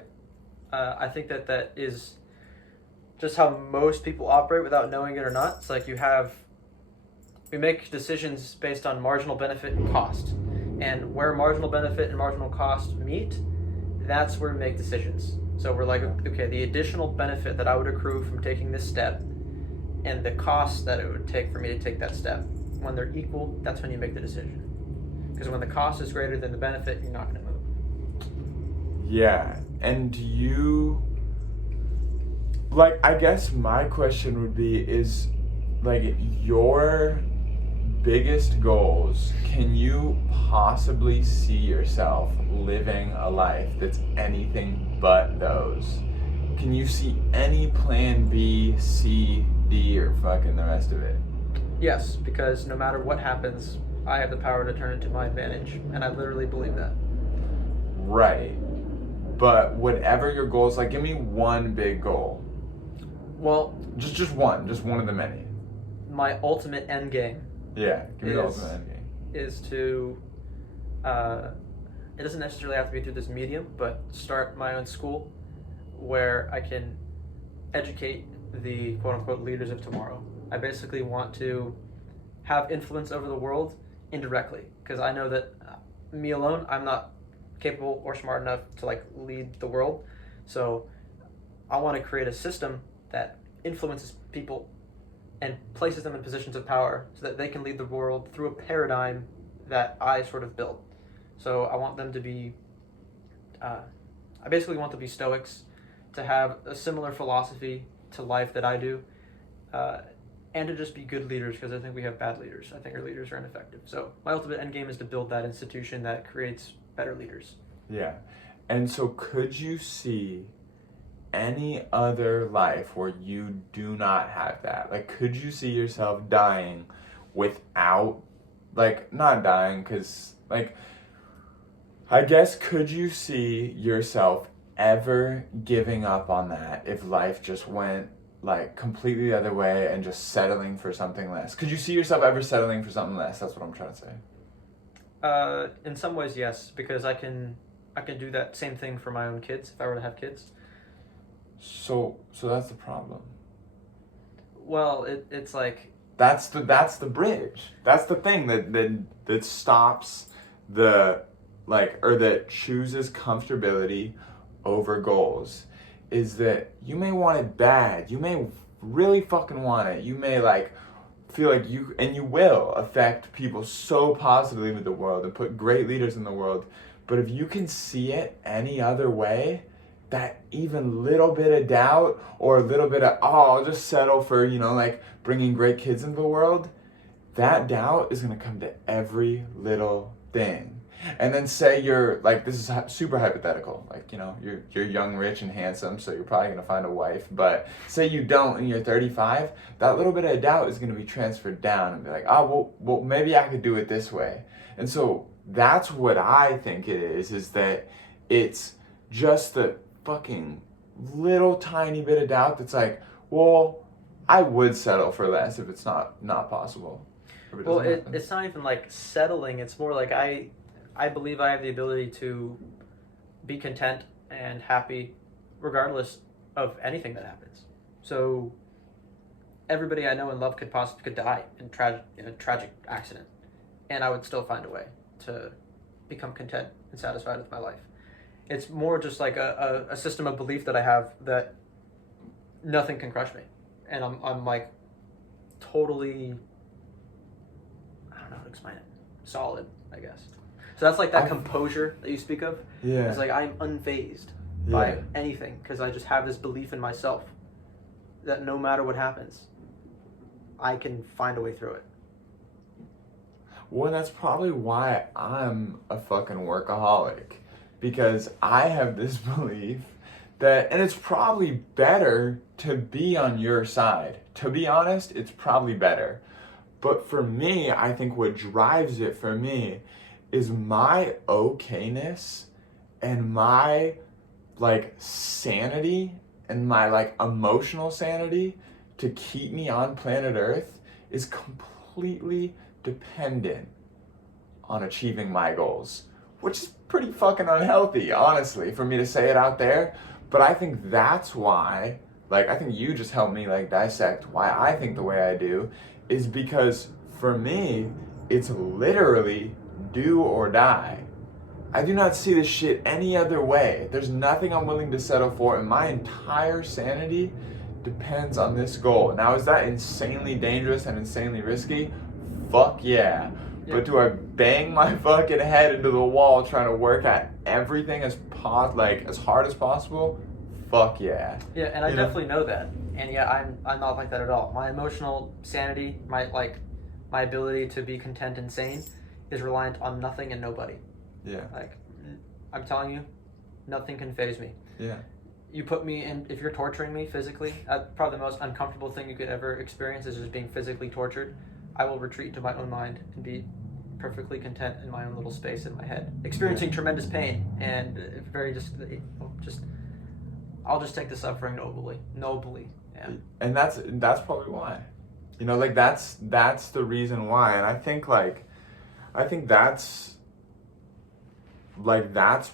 I think that is just how most people operate without knowing it or not. It's like we make decisions based on marginal benefit and cost. And where marginal benefit and marginal cost meet, that's where we make decisions. So we're like, okay, the additional benefit that I would accrue from taking this step and the cost that it would take for me to take that step, when they're equal, that's when you make the decision. Because when the cost is greater than the benefit, you're not going to move. Yeah. And like, I guess my question would be, is, like, your biggest goals, can you possibly see yourself living a life that's anything but those? Can you see any plan B, C, D, or fucking the rest of it? Yes, because no matter what happens, I have the power to turn it to my advantage, and I literally believe that. Right. But whatever your goals, like, give me one big goal. Well, just one of the many. my ultimate end game Yeah, give me the ultimate end game. is to, it doesn't necessarily have to be through this medium, but start my own school where I can educate the quote-unquote leaders of tomorrow. I basically want to have influence over the world indirectly, because I know that me alone, I'm not capable or smart enough to like lead the world. So I want to create a system that influences people and places them in positions of power so that they can lead the world through a paradigm that I sort of built. So I want them to be, I basically want to be Stoics, to have a similar philosophy to life that I do, and to just be good leaders, because I think we have bad leaders. I think our leaders are ineffective. So my ultimate end game is to build that institution that creates better leaders. Yeah. And so could you see any other life where you do not have that? Like, could you see yourself dying without, like, not dying, because, like, I guess, could you see yourself ever giving up on that if life just went, like, completely the other way and just settling for something less? Could you see yourself ever settling for something less? That's what I'm trying to say. In some ways, yes, because I can do that same thing for my own kids if I were to have kids. So that's the problem. Well, it's like that's the bridge. That's the thing that stops the, like, or that chooses comfortability over goals, is that you may want it bad. You may really fucking want it. You may, like, feel like you will affect people so positively with the world and put great leaders in the world. But if you can see it any other way, that even little bit of doubt or a little bit of, oh, I'll just settle for, like, bringing great kids into the world, that doubt is going to come to every little thing. And then say you're, like, this is super hypothetical, like, you're young, rich, and handsome, so you're probably going to find a wife, but say you don't and you're 35, that little bit of doubt is going to be transferred down and be like, oh, well, maybe I could do it this way. And so that's what I think it is that it's just the fucking little tiny bit of doubt that's like, well, I would settle for less if it's not possible. Well, it's not even like settling. It's more like I believe I have the ability to be content and happy regardless of anything that happens. So everybody I know and love could die in a tragic accident, and I would still find a way to become content and satisfied with my life. It's more just like a system of belief that I have that nothing can crush me, and I'm like totally, I don't know how to explain it, solid, I guess. So that's like that composure that you speak of. Yeah. It's like I'm unfazed by anything because I just have this belief in myself that no matter what happens, I can find a way through it. Well, that's probably why I'm a fucking workaholic, because I have this belief that, and it's probably better to be on your side. To be honest, it's probably better. But for me, I think what drives it for me is my okayness and my, like, sanity and my, like, emotional sanity to keep me on planet Earth is completely dependent on achieving my goals, which is pretty fucking unhealthy, honestly, for me to say it out there. But I think that's why, like, I think you just helped me, like, dissect why I think the way I do, is because for me, it's literally do or die. I do not see this shit any other way. There's nothing I'm willing to settle for, and my entire sanity depends on this goal. Now, is that insanely dangerous and insanely risky? Fuck yeah. But do I bang my fucking head into the wall trying to work at everything as hard as possible? Fuck yeah. Yeah, and I definitely know that. And yeah, I'm not like that at all. My emotional sanity, my ability to be content and sane is reliant on nothing and nobody. Yeah. Like, I'm telling you, nothing can faze me. Yeah. You put me in, if you're torturing me physically, probably the most uncomfortable thing you could ever experience is just being physically tortured. I will retreat into my own mind and be perfectly content in my own little space in my head, experiencing tremendous pain and I'll just take the suffering nobly. Yeah. And that's probably why, like that's the reason why. And I think that's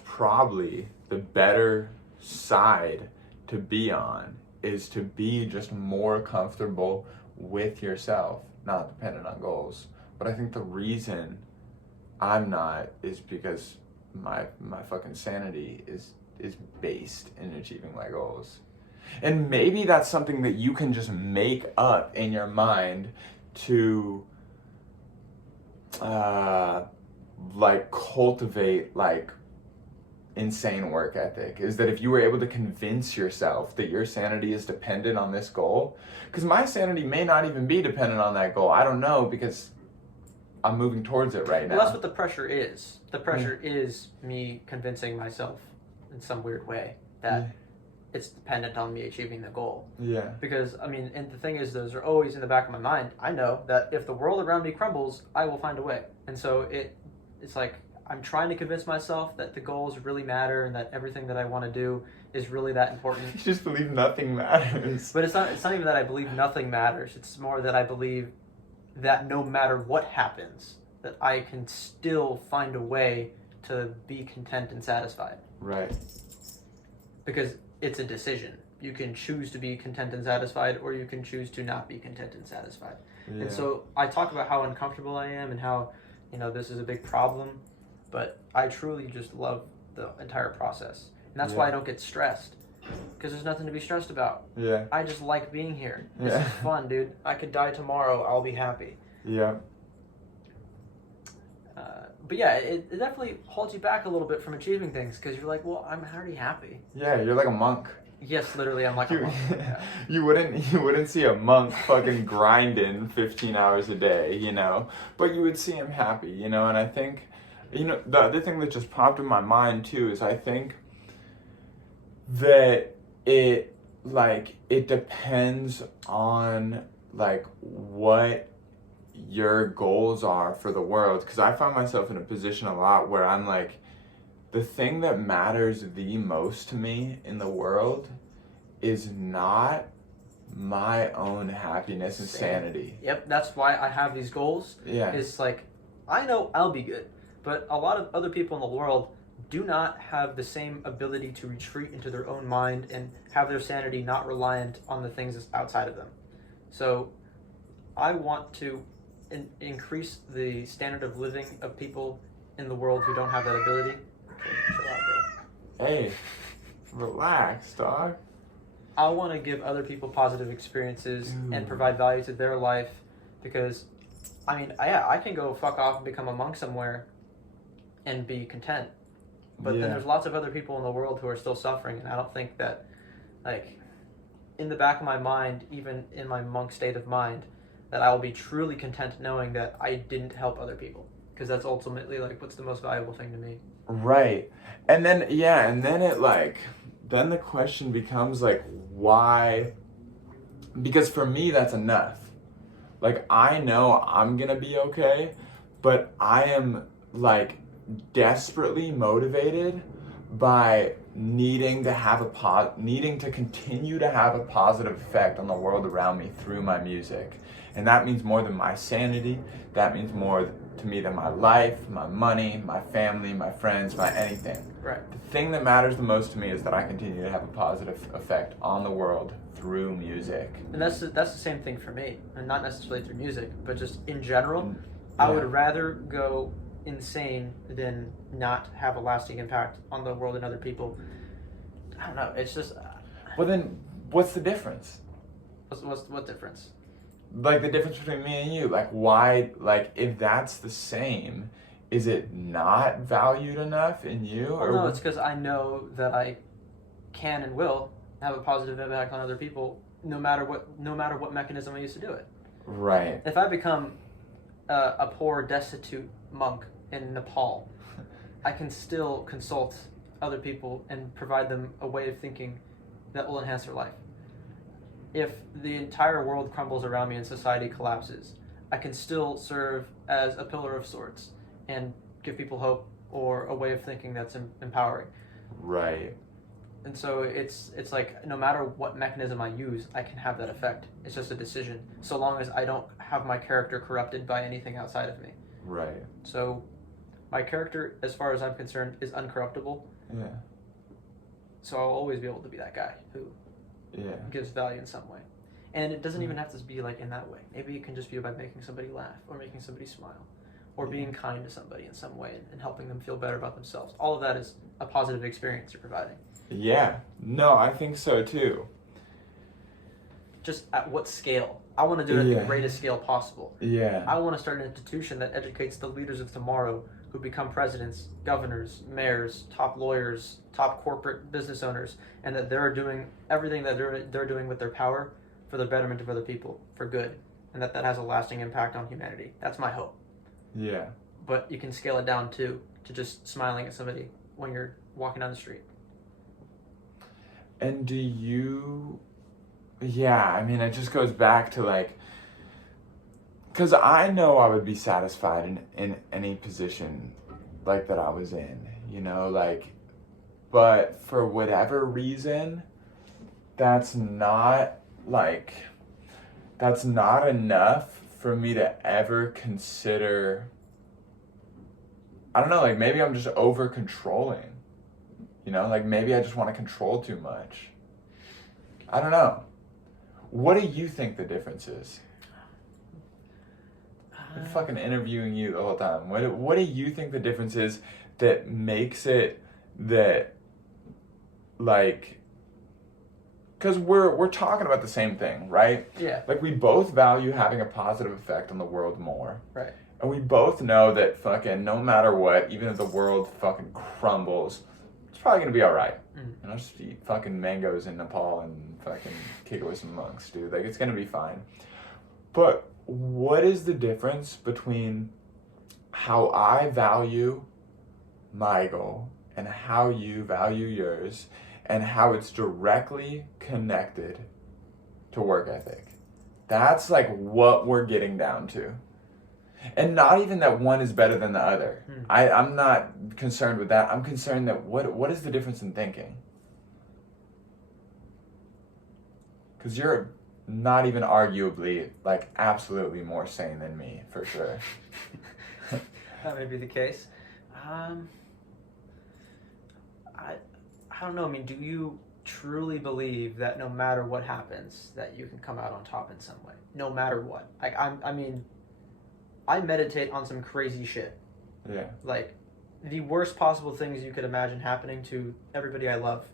probably the better side to be on, is to be just more comfortable with yourself, not dependent on goals. But I think the reason I'm not is because my fucking sanity is based in achieving my goals. And maybe that's something that you can just make up in your mind to cultivate insane work ethic, is that if you were able to convince yourself that your sanity is dependent on this goal, because my sanity may not even be dependent on that goal. I don't know, because I'm moving towards it right now. Well, that's what the pressure is. The pressure is me convincing myself in some weird way that it's dependent on me achieving the goal. Yeah. Because, and the thing is, those are always in the back of my mind. I know that if the world around me crumbles, I will find a way. And so it's like, I'm trying to convince myself that the goals really matter and that everything that I want to do is really that important. You just believe nothing matters. But it's not even that I believe nothing matters. It's more that I believe that no matter what happens, that I can still find a way to be content and satisfied. Right. Because it's a decision. You can choose to be content and satisfied, or you can choose to not be content and satisfied. Yeah. And so I talk about how uncomfortable I am and how, this is a big problem, but I truly just love the entire process. And that's why I don't get stressed, because there's nothing to be stressed about. Yeah. I just like being here. This is fun, dude. I could die tomorrow. I'll be happy. Yeah. But yeah, it definitely holds you back a little bit from achieving things, because you're like, well, I'm already happy. Yeah, you're like a monk. Yes, literally, I'm like a monk. Yeah. You wouldn't see a monk fucking grinding 15 hours a day, but you would see him happy, and I think, the other thing that just popped in my mind too is I think that it depends on what your goals are for the world, because I find myself in a position a lot where I'm like, the thing that matters the most to me in the world is not my own happiness and sanity. Yep, that's why I have these goals. Yeah. It's like, I know I'll be good, but a lot of other people in the world do not have the same ability to retreat into their own mind and have their sanity not reliant on the things that's outside of them. So I want to increase the standard of living of people in the world who don't have that ability. Okay, chill out, bro. Hey, relax, dog. I want to give other people positive experiences and provide value to their life, because, I can go fuck off and become a monk somewhere and be content. But then there's lots of other people in the world who are still suffering, and I don't think that, in the back of my mind, even in my monk state of mind, that I will be truly content knowing that I didn't help other people. Because that's ultimately, what's the most valuable thing to me. Right. And then, then the question becomes, why? Because for me, that's enough. I know I'm gonna be okay, but I am, desperately motivated by needing to continue to have a positive effect on the world around me through my music. And that means more than my sanity. That means more to me than my life, my money, my family, my friends, my anything. Right. The thing that matters the most to me is that I continue to have a positive effect on the world through music. And that's the same thing for me, and not necessarily through music, but just in general. I would rather go insane than not have a lasting impact on the world and other people. I don't know. It's just. Well, then, what's the difference? What difference? The difference between me and you. Why? If that's the same, is it not valued enough in you? Well, no, it's because I know that I can and will have a positive impact on other people, no matter what mechanism I use to do it. Right. If I become a poor, destitute monk in Nepal, I can still consult other people and provide them a way of thinking that will enhance their life. If the entire world crumbles around me and society collapses, I can still serve as a pillar of sorts and give people hope or a way of thinking that's empowering. Right. And so it's like no matter what mechanism I use, I can have that effect. It's just a decision, so long as I don't have my character corrupted by anything outside of me. Right. So my character, as far as I'm concerned, is uncorruptible. Yeah. So I'll always be able to be that guy who gives value in some way. And it doesn't even have to be like in that way. Maybe it can just be by making somebody laugh or making somebody smile or being kind to somebody in some way and helping them feel better about themselves. All of that is a positive experience you're providing. Yeah. No, I think so too. Just at what scale? I want to do it at the greatest scale possible. Yeah. I want to start an institution that educates the leaders of tomorrow who become presidents, governors, mayors, top lawyers, top corporate business owners, and that they're doing everything that they're doing with their power for the betterment of other people, for good, and that has a lasting impact on humanity. That's my hope. Yeah. But you can scale it down too, to just smiling at somebody when you're walking down the street. And do you... Yeah, I mean, it just goes back to like... Because I know I would be satisfied in any position like that I was in, you know, like... But for whatever reason, that's not enough for me to ever consider... I don't know, like maybe I'm just over controlling. You know, like maybe I just want to control too much. I don't know. What do you think the difference is? I'm fucking interviewing you the whole time. What do you think the difference is that makes it that, like, because we're talking about the same thing, right? Yeah. Like we both value having a positive effect on the world more. Right. And we both know that fucking no matter what, even if the world fucking crumbles, it's probably gonna be alright. You know, just eat fucking mangoes in Nepal and fucking kick it with some monks, dude. Like, it's gonna be fine. But what is the difference between how I value my goal and how you value yours and how it's directly connected to work ethic? That's like what we're getting down to. And not even that one is better than the other. I'm not concerned with that. I'm concerned that what is the difference in thinking? Because you're not even arguably, like, absolutely more sane than me, for sure. That may be the case. I don't know. I mean, do you truly believe that no matter what happens, that you can come out on top in some way? No matter what. Like, I meditate on some crazy shit. Yeah. Like, the worst possible things you could imagine happening to everybody I love,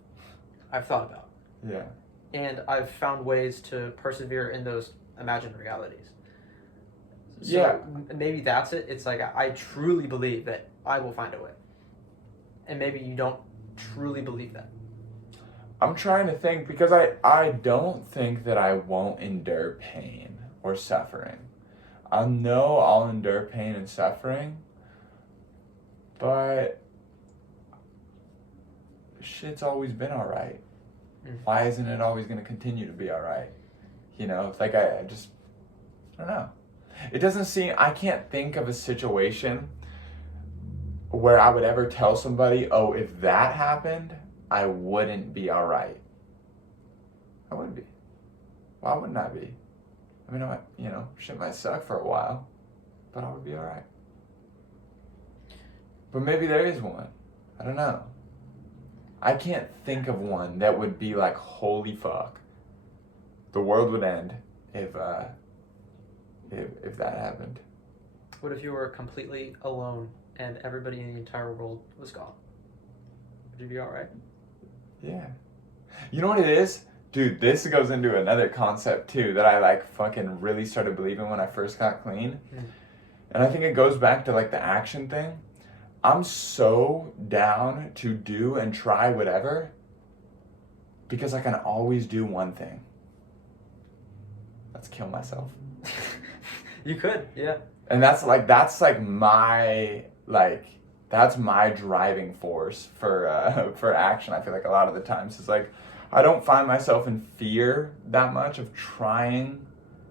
I've thought about. Yeah. And I've found ways to persevere in those imagined realities. So Yeah. maybe that's it. It's like, I truly believe that I will find a way. And maybe you don't truly believe that. I'm trying to think, because I don't think that I won't endure pain or suffering. I know I'll endure pain and suffering, but shit's always been alright. Why isn't it always going to continue to be alright? You know, it's like I don't know. It doesn't seem, I can't think of a situation where I would ever tell somebody, oh, if that happened, I wouldn't be alright. I wouldn't be. Why wouldn't I be? I mean, you know, shit might suck for a while, but I would be alright. But maybe there is one. I don't know. I can't think of one that would be like, holy fuck, the world would end if that happened. What if you were completely alone and everybody in the entire world was gone? Would you be alright? Yeah. You know what it is? Dude, this goes into another concept too that I like fucking really started believing when I first got clean. And I think it goes back to like the action thing. I'm so down to do and try whatever because I can always do one thing. Let's kill myself. You could, yeah. And that's my that's my driving force for action. I feel like a lot of the times it's like I don't find myself in fear that much of trying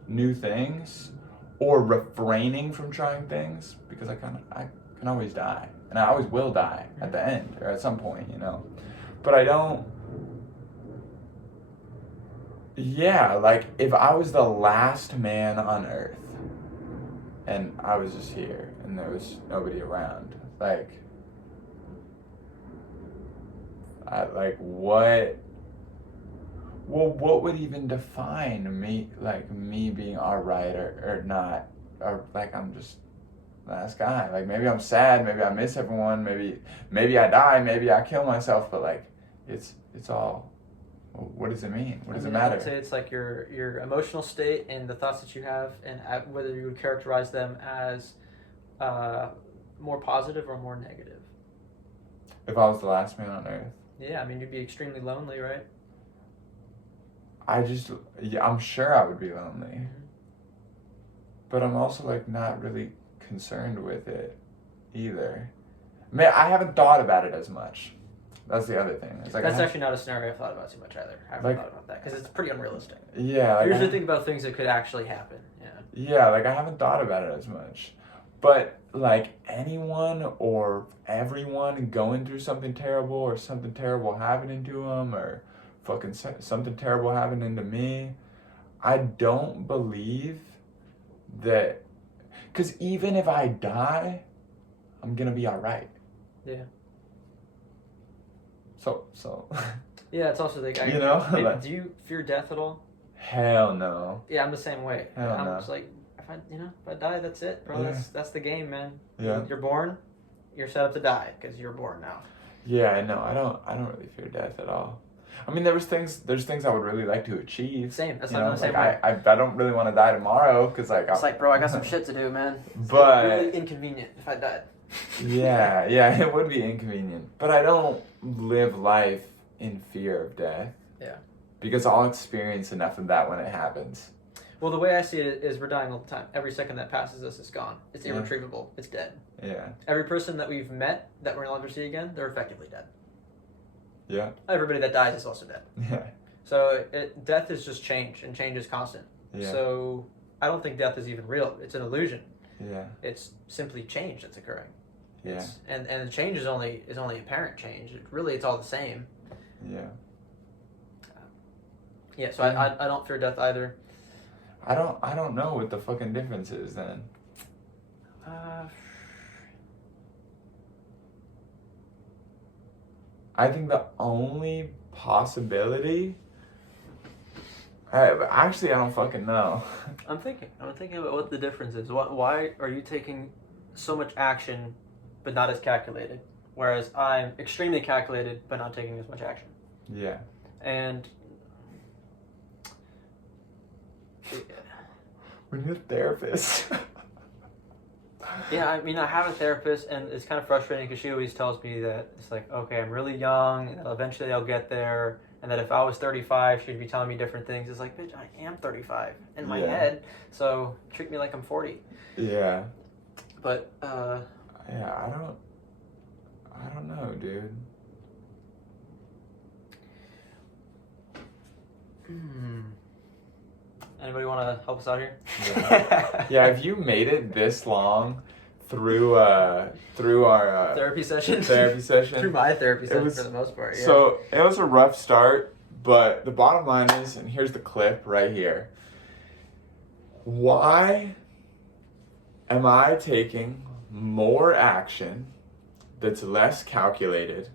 new things or refraining from trying things because I can always die, and I always will die at the end or at some point, you know. But I don't. Yeah, like if I was the last man on Earth and I was just here and there was nobody around, like what? Well, what would even define me, like me being alright or not, or like I'm just last guy. Like maybe I'm sad, maybe I miss everyone, maybe I die, maybe I kill myself, but like it's all. What does it mean? What does it matter? I'd say it's like your emotional state and the thoughts that you have, and whether you would characterize them as more positive or more negative. If I was the last man on Earth. Yeah, I mean, you'd be extremely lonely, right? I'm sure I would be lonely. Mm-hmm. But I'm also like not really concerned with it either. I haven't thought about it as much. That's the other thing. It's like That's actually not a scenario I've thought about too much either. I haven't thought about that because it's pretty unrealistic. Yeah. I usually think about things that could actually happen. Yeah. Yeah, like I haven't thought about it as much. But like anyone or everyone going through something terrible or something terrible happening to them or fucking something terrible happening to me, I don't believe that. Because even if I die, I'm going to be all right. Yeah. So. Yeah, it's also like, you know? Do you fear death at all? Hell no. Yeah, I'm the same way. I'm no. just like, if I die, that's it, bro. Yeah. That's the game, man. Yeah. You're born, you're set up to die because you're born now. Yeah, no, I don't really fear death at all. I mean, there's things I would really like to achieve. Same. That's you not know? the same like, way. I don't really want to die tomorrow because like It's like, bro, I got some shit to do, man. It's but really inconvenient if I died. yeah, it would be inconvenient. But I don't live life in fear of death. Yeah. Because I'll experience enough of that when it happens. Well, the way I see it is we're dying all the time. Every second that passes us is gone. It's irretrievable. It's dead. Yeah. Every person that we've met that we're never see again, they're effectively dead. Yeah. Everybody that dies is also dead. Yeah. So death is just change, and change is constant. Yeah. So I don't think death is even real. It's an illusion. Yeah. It's simply change that's occurring. Yeah. And the change is only apparent change. Really, it's all the same. Yeah. Yeah. So I don't fear death either. I don't know what the fucking difference is then. I think the only possibility. Actually, I don't fucking know. I'm thinking about what the difference is. Why are you taking so much action, but not as calculated? Whereas I'm extremely calculated, but not taking as much action. Yeah. And We need a therapist. yeah, I mean, I have a therapist, and it's kind of frustrating because she always tells me that it's like, okay, I'm really young, and eventually I'll get there, and that if I was 35, she'd be telling me different things. It's like, bitch, I am 35 in my head, so treat me like I'm 40. Yeah. But, yeah, I don't know, dude. Anybody want to help us out here? Yeah, if you made it this long through our therapy session. through my therapy session for the most part. Yeah. So it was a rough start, but the bottom line is, and here's the clip right here. Why am I taking more action that's less calculated,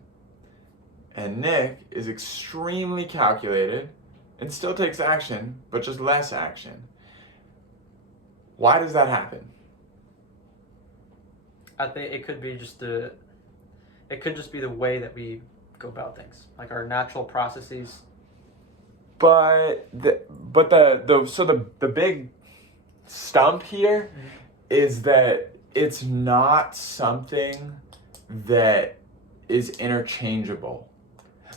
and Nick is extremely calculated and still takes action, but just less action? Why does that happen? I think it could be just the way that we go about things, like our natural processes. But the big stump here is that it's not something that is interchangeable.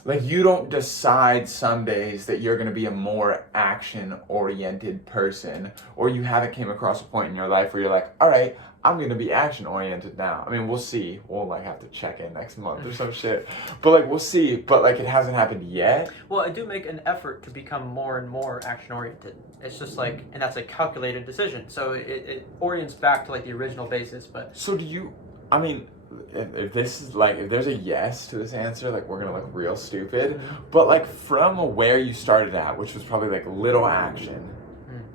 Like, you don't decide some days that you're going to be a more action-oriented person, or you haven't came across a point in your life where you're like, all right, I'm going to be action-oriented now. I mean, we'll see. We'll, like, have to check in next month or some shit. But, like, we'll see. But, like, it hasn't happened yet. Well, I do make an effort to become more and more action-oriented. It's just like, and that's a calculated decision. So it orients back to, like, the original basis, but... So do you, I mean... If this is like, if there's a yes to this answer, like, we're gonna look real stupid. But like, from where you started at, which was probably like little action,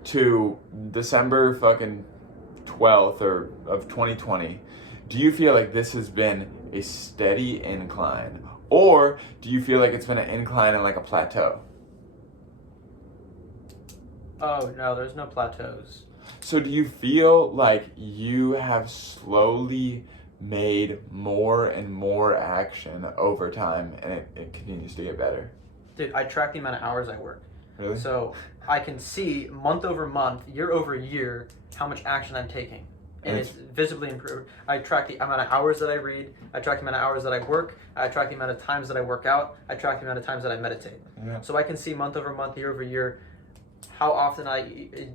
to December fucking 12th of 2020, do you feel like this has been a steady incline, or do you feel like it's been an incline and like a plateau? Oh no, there's no plateaus. So do you feel like you have slowly made more and more action over time, and it continues to get better? Dude, I track the amount of hours I work. Really? So I can see month over month, year over year, how much action I'm taking. And it's visibly improved. I track the amount of hours that I read. I track the amount of hours that I work. I track the amount of times that I work out. I track the amount of times that I meditate. Yeah. So I can see month over month, year over year, how often I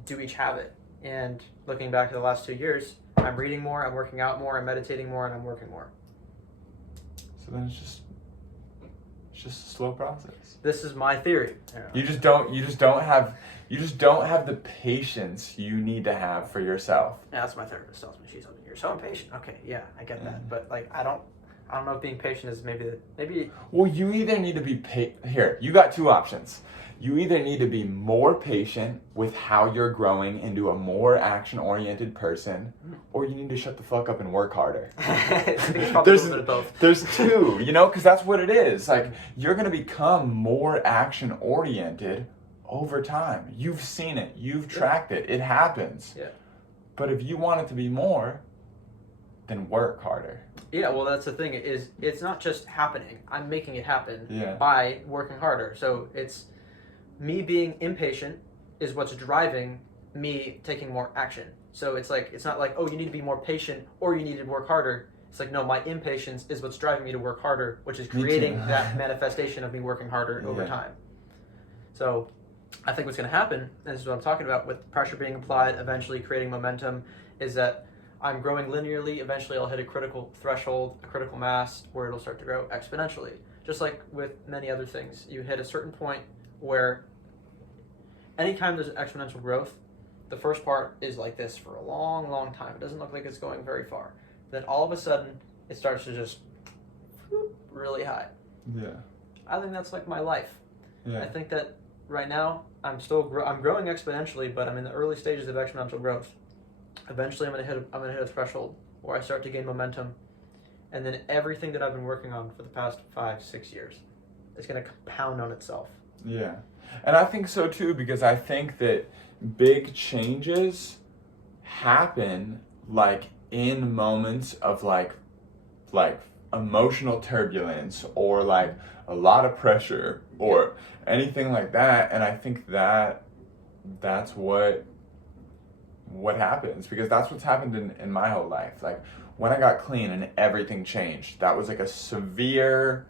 do each habit. And looking back at the last 2 years, I'm reading more, I'm working out more, I'm meditating more, and I'm working more. So then it's just a slow process. This is my theory. You just don't have the patience you need to have for yourself. Yeah, that's what my therapist tells me. She's like, "You're so impatient." Okay, yeah, I get that, but like, I don't know if being patient is maybe. Well, you either need to be here. You got two options. You either need to be more patient with how you're growing into a more action-oriented person, or you need to shut the fuck up and work harder. It's probably a little bit of both. There's two, because that's what it is. Like, you're going to become more action-oriented over time. You've seen it. You've tracked it. It happens. Yeah. But if you want it to be more, then work harder. Yeah, well, that's the thing. It's not just happening. I'm making it happen by working harder. So it's me being impatient is what's driving me taking more action. So it's not like, oh, you need to be more patient or you need to work harder. It's like, no, my impatience is what's driving me to work harder, which is creating that manifestation of me working harder over time. So I think what's going to happen, and this is what I'm talking about, with pressure being applied, eventually creating momentum, is that I'm growing linearly. Eventually I'll hit a critical threshold, a critical mass, where it'll start to grow exponentially. Just like with many other things, you hit a certain point where anytime there's exponential growth, the first part is like this for a long, long time. It doesn't look like it's going very far. Then all of a sudden, it starts to just really high. Yeah. I think that's like my life. Yeah. I think that right now, I'm growing exponentially, but I'm in the early stages of exponential growth. Eventually, I'm gonna hit a threshold where I start to gain momentum, and then everything that I've been working on for the past 5-6 years is gonna compound on itself. Yeah. And I think so too, because I think that big changes happen like in moments of like emotional turbulence, or like a lot of pressure, or anything like that. And I think that that's what happens, because that's what's happened in my whole life. Like, when I got clean and everything changed, that was like a severe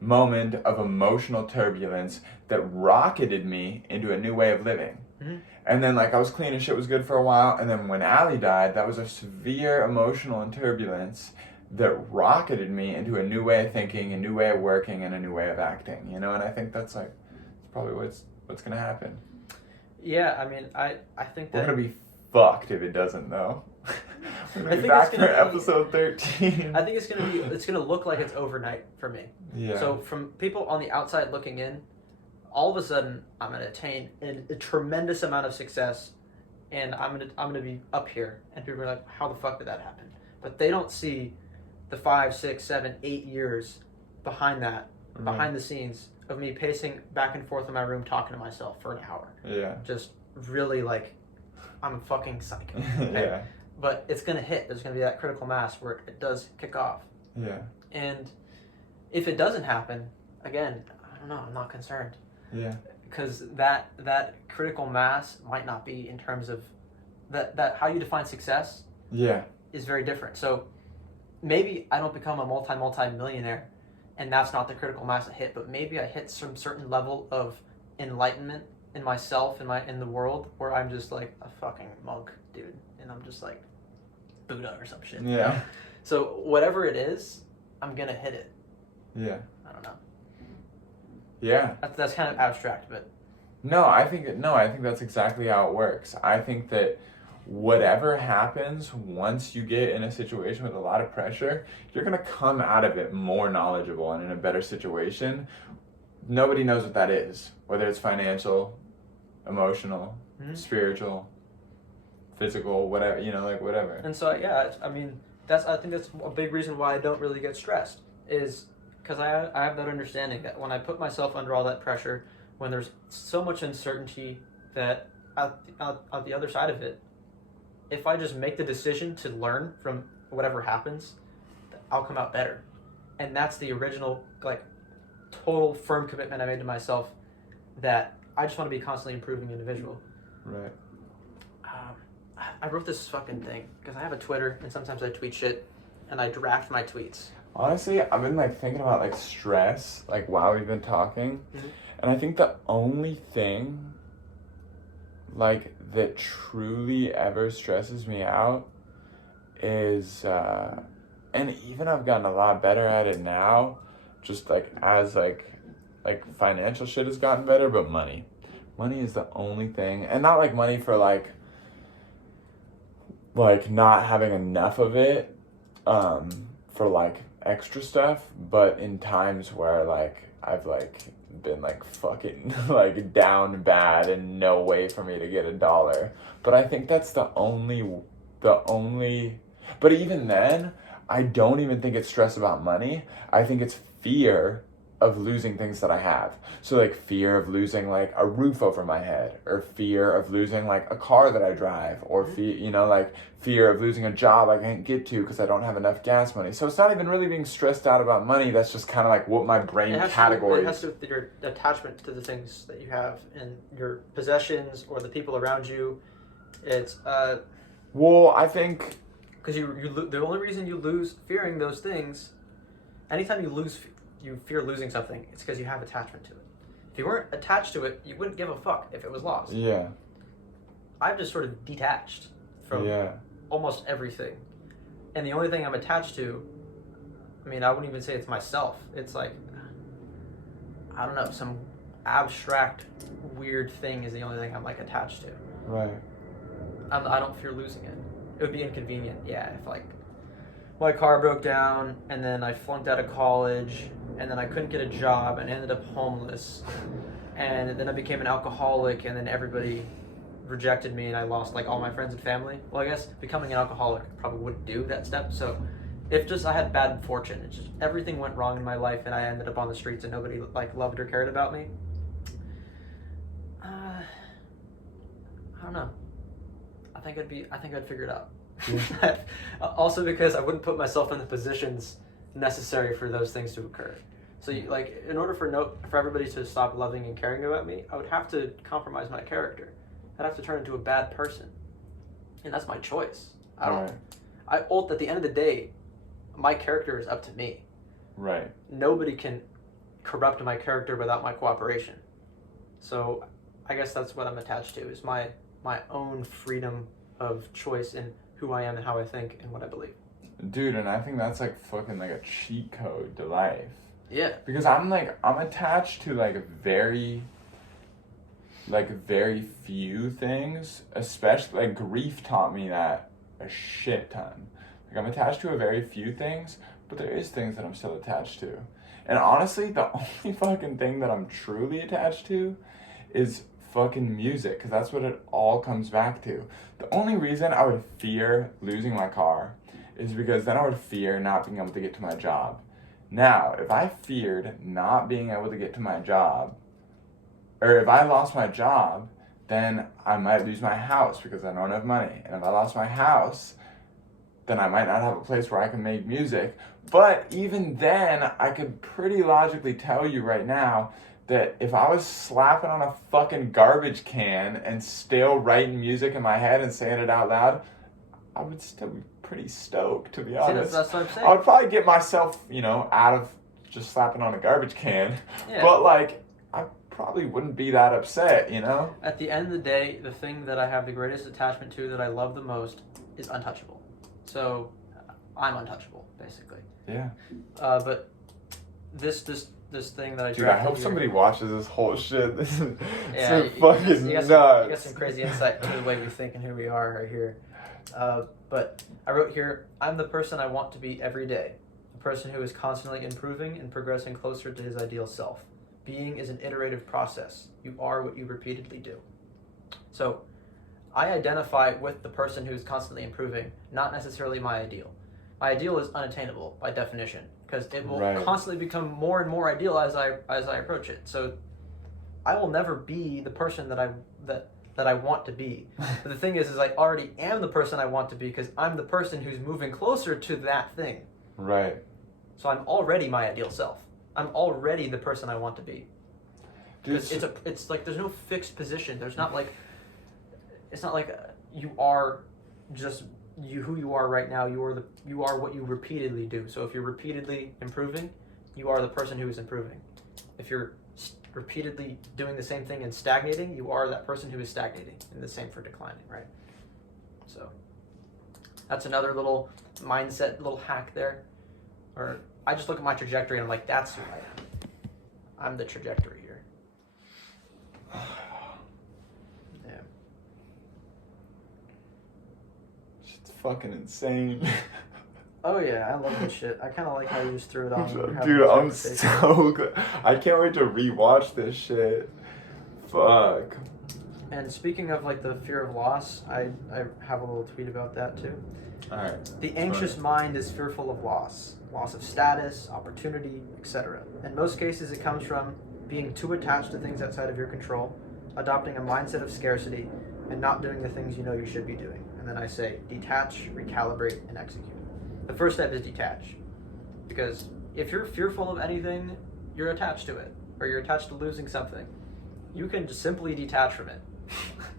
moment of emotional turbulence that rocketed me into a new way of living. Mm-hmm. And then, like, I was clean and shit was good for a while, and then when Allie died, that was a severe emotional and turbulence that rocketed me into a new way of thinking, a new way of working, and a new way of acting, And I think that's like, it's probably what's gonna happen. Yeah, I mean, I think that we're gonna be fucked if it doesn't, though. We're gonna be back for episode 13. I think it's gonna look like it's overnight for me. Yeah. So from people on the outside looking in, all of a sudden I'm gonna attain a tremendous amount of success, and I'm gonna be up here, and people are like, how the fuck did that happen? But they don't see the 5, 6, 7, 8 years behind that, behind the scenes of me pacing back and forth in my room talking to myself for an hour. Yeah. Just really like, I'm a fucking psycho. Okay? Yeah. But it's going to hit. There's going to be that critical mass where it does kick off. Yeah. And if it doesn't happen, again, I don't know, I'm not concerned. Yeah. Because that critical mass might not be in terms of that how you define success. Yeah. Is very different. So maybe I don't become a multi-millionaire and that's not the critical mass I hit, but maybe I hit some certain level of enlightenment in myself, in the world, where I'm just like a fucking monk, dude, and I'm just like Buddha or some shit. Yeah. So whatever it is, I'm gonna hit it. Yeah. I don't know. Yeah. That's kind of abstract, but No, I think that's exactly how it works. I think that whatever happens, once you get in a situation with a lot of pressure, you're gonna come out of it more knowledgeable and in a better situation. Nobody knows what that is, whether it's financial, emotional, spiritual, physical, whatever, like whatever. And so yeah, I mean, I think that's a big reason why I don't really get stressed, is because I have that understanding that when I put myself under all that pressure, when there's so much uncertainty, that at the other side of it, if I just make the decision to learn from whatever happens, I'll come out better. And that's the original, like, total firm commitment I made to myself, that I just want to be a constantly improving individual. Right. I wrote this fucking thing because I have a Twitter and sometimes I tweet shit and I draft my tweets. Honestly, I've been thinking about stress while we've been talking, and I think the only thing that truly ever stresses me out is and even I've gotten a lot better at it now, just as financial shit has gotten better, but money is the only thing, and not money for not having enough of it for extra stuff, but in times where I've been fucking down bad and no way for me to get $1. But I think that's the only but even then I don't even think it's stress about money. I think it's fear of losing things that I have. So fear of losing a roof over my head, or fear of losing a car that I drive, or fear of losing a job I can't get to because I don't have enough gas money. So it's not even really being stressed out about money. That's just kind of what my brain categories. It has to do with your attachment to the things that you have and your possessions or the people around you. It's well, I think because the only reason you lose fearing those things, anytime you fear losing something, it's because you have attachment to it. If you weren't attached to it, you wouldn't give a fuck if it was lost. Yeah. I've just sort of detached from almost everything. And the only thing I'm attached to, I mean, I wouldn't even say it's myself. It's I don't know, some abstract, weird thing is the only thing I'm attached to. Right. I don't fear losing it. It would be inconvenient, yeah, if my car broke down and then I flunked out of college and then I couldn't get a job and ended up homeless, and then I became an alcoholic and then everybody rejected me and I lost all my friends and family. Well, I guess becoming an alcoholic probably wouldn't do that step. So if just I had bad fortune, it's just everything went wrong in my life and I ended up on the streets and nobody loved or cared about me. I don't know. I think I'd figure it out. Yeah. Also because I wouldn't put myself in the positions necessary for those things to occur. So in order for everybody to stop loving and caring about me, I would have to compromise my character. I'd have to turn into a bad person. And that's my choice. At the end of the day, my character is up to me. Right. Nobody can corrupt my character without my cooperation. So I guess that's what I'm attached to, is my own freedom of choice in who I am and how I think and what I believe. Dude, and I think that's fucking a cheat code to life. Yeah. Because I'm attached to very few things, especially grief taught me that a shit ton. I'm attached to a very few things, but there is things that I'm still attached to. And honestly, the only fucking thing that I'm truly attached to is fucking music, because that's what it all comes back to. The only reason I would fear losing my car is because then I would fear not being able to get to my job. Now, if I feared not being able to get to my job, or if I lost my job, then I might lose my house because I don't have money. And if I lost my house, then I might not have a place where I can make music. But even then, I could pretty logically tell you right now that if I was slapping on a fucking garbage can and still writing music in my head and saying it out loud, I would still be pretty stoked, to be honest. See, that's what I'm saying. I would probably get myself, out of just slapping on a garbage can. Yeah. But like, I probably wouldn't be that upset, you know? At the end of the day, the thing that I have the greatest attachment to, that I love the most, is untouchable. So, I'm untouchable, basically. Yeah. But this thing that I Dude, I drafted hope here- somebody watches this whole shit. This is Yeah, so you fucking got nuts. some crazy insight into the way we think and who we are right here. But I wrote here, I'm the person I want to be every day. A person who is constantly improving and progressing closer to his ideal self. Being is an iterative process. You are what you repeatedly do. So, I identify with the person who is constantly improving, not necessarily my ideal. My ideal is unattainable by definition, because it will Right. constantly become more and more ideal as I approach it. So, I will never be the person that I want to be. But the thing is I already am the person I want to be, because I'm the person who's moving closer to that thing. Right. So I'm already my ideal self. I'm already the person I want to be. Dude, It's like there's no fixed position. There's not like, it's not like you are just who you are right now. You are what you repeatedly do. So if you're repeatedly improving, you are the person who is improving. If you're repeatedly doing the same thing and stagnating, you are that person who is stagnating, and the same for declining, right? So that's another little mindset, little hack there. Or I just look at my trajectory and I'm like, that's who I am. I'm the trajectory here. Yeah. It's fucking insane. Oh yeah, I love this shit. I kind of like how you just threw it on. when we were having Dude, this I'm conversation. so good. I can't wait to rewatch this shit. Fuck. And speaking of like the fear of loss, I have a little tweet about that too. Alright. The anxious mind is fearful of loss of status, opportunity, etc. In most cases, it comes from being too attached to things outside of your control, adopting a mindset of scarcity, and not doing the things you know you should be doing. And then I say, detach, recalibrate, and execute. The first step is detach. Because if you're fearful of anything, you're attached to it, or you're attached to losing something. You can just simply detach from it.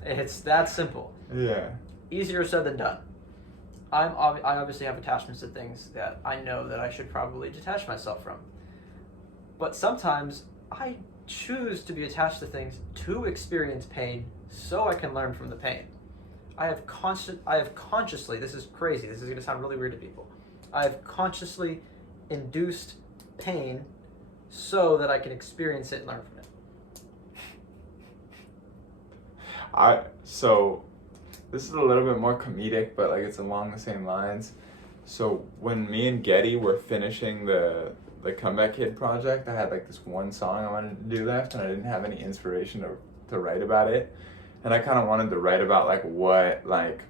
It's that simple. Yeah. Easier said than done. I obviously have attachments to things that I know that I should probably detach myself from. But sometimes I choose to be attached to things to experience pain so I can learn from the pain. I have consciously, this is crazy, this is going to sound really weird to people. I have consciously induced pain so that I can experience it and learn from it. So this is a little bit more comedic, but like it's along the same lines. So when me and Getty were finishing the Comeback Kid project, I had like this one song I wanted to do left, and I didn't have any inspiration to write about it. And I kind of wanted to write about like what like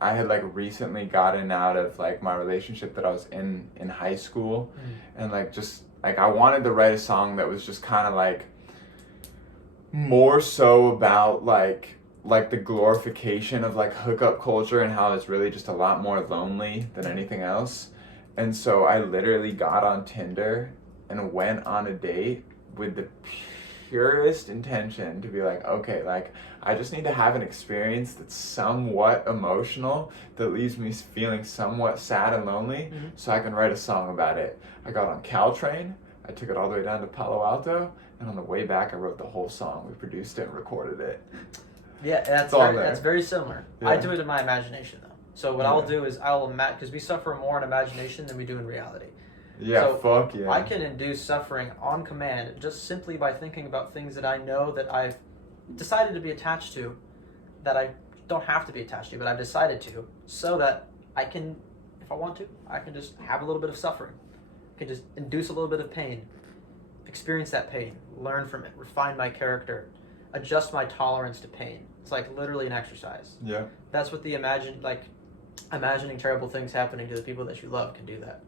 I had like recently gotten out of like my relationship that I was in high school, and like just like I wanted to write a song that was just kind of like more so about like the glorification of like hookup culture and how it's really just a lot more lonely than anything else. And so I literally got on Tinder and went on a date with the purest intention to be like, okay, like I just need to have an experience that's somewhat emotional, that leaves me feeling somewhat sad and lonely, so I can write a song about it. I got on Caltrain, I took it all the way down to Palo Alto, and on the way back I wrote the whole song. We produced it and recorded it. Yeah, that's very similar. Yeah. I do it in my imagination though. So what I'll do is I'll imagine, because we suffer more in imagination than we do in reality. Yeah, So fuck yeah. I can induce suffering on command just simply by thinking about things that I know that I've decided to be attached to, that I don't have to be attached to, but I've decided to, so that I can, if I want to, I can just have a little bit of suffering. I can just induce a little bit of pain, experience that pain, learn from it, refine my character, adjust my tolerance to pain. It's like literally an exercise. Yeah. That's what the imagining terrible things happening to the people that you love can do that.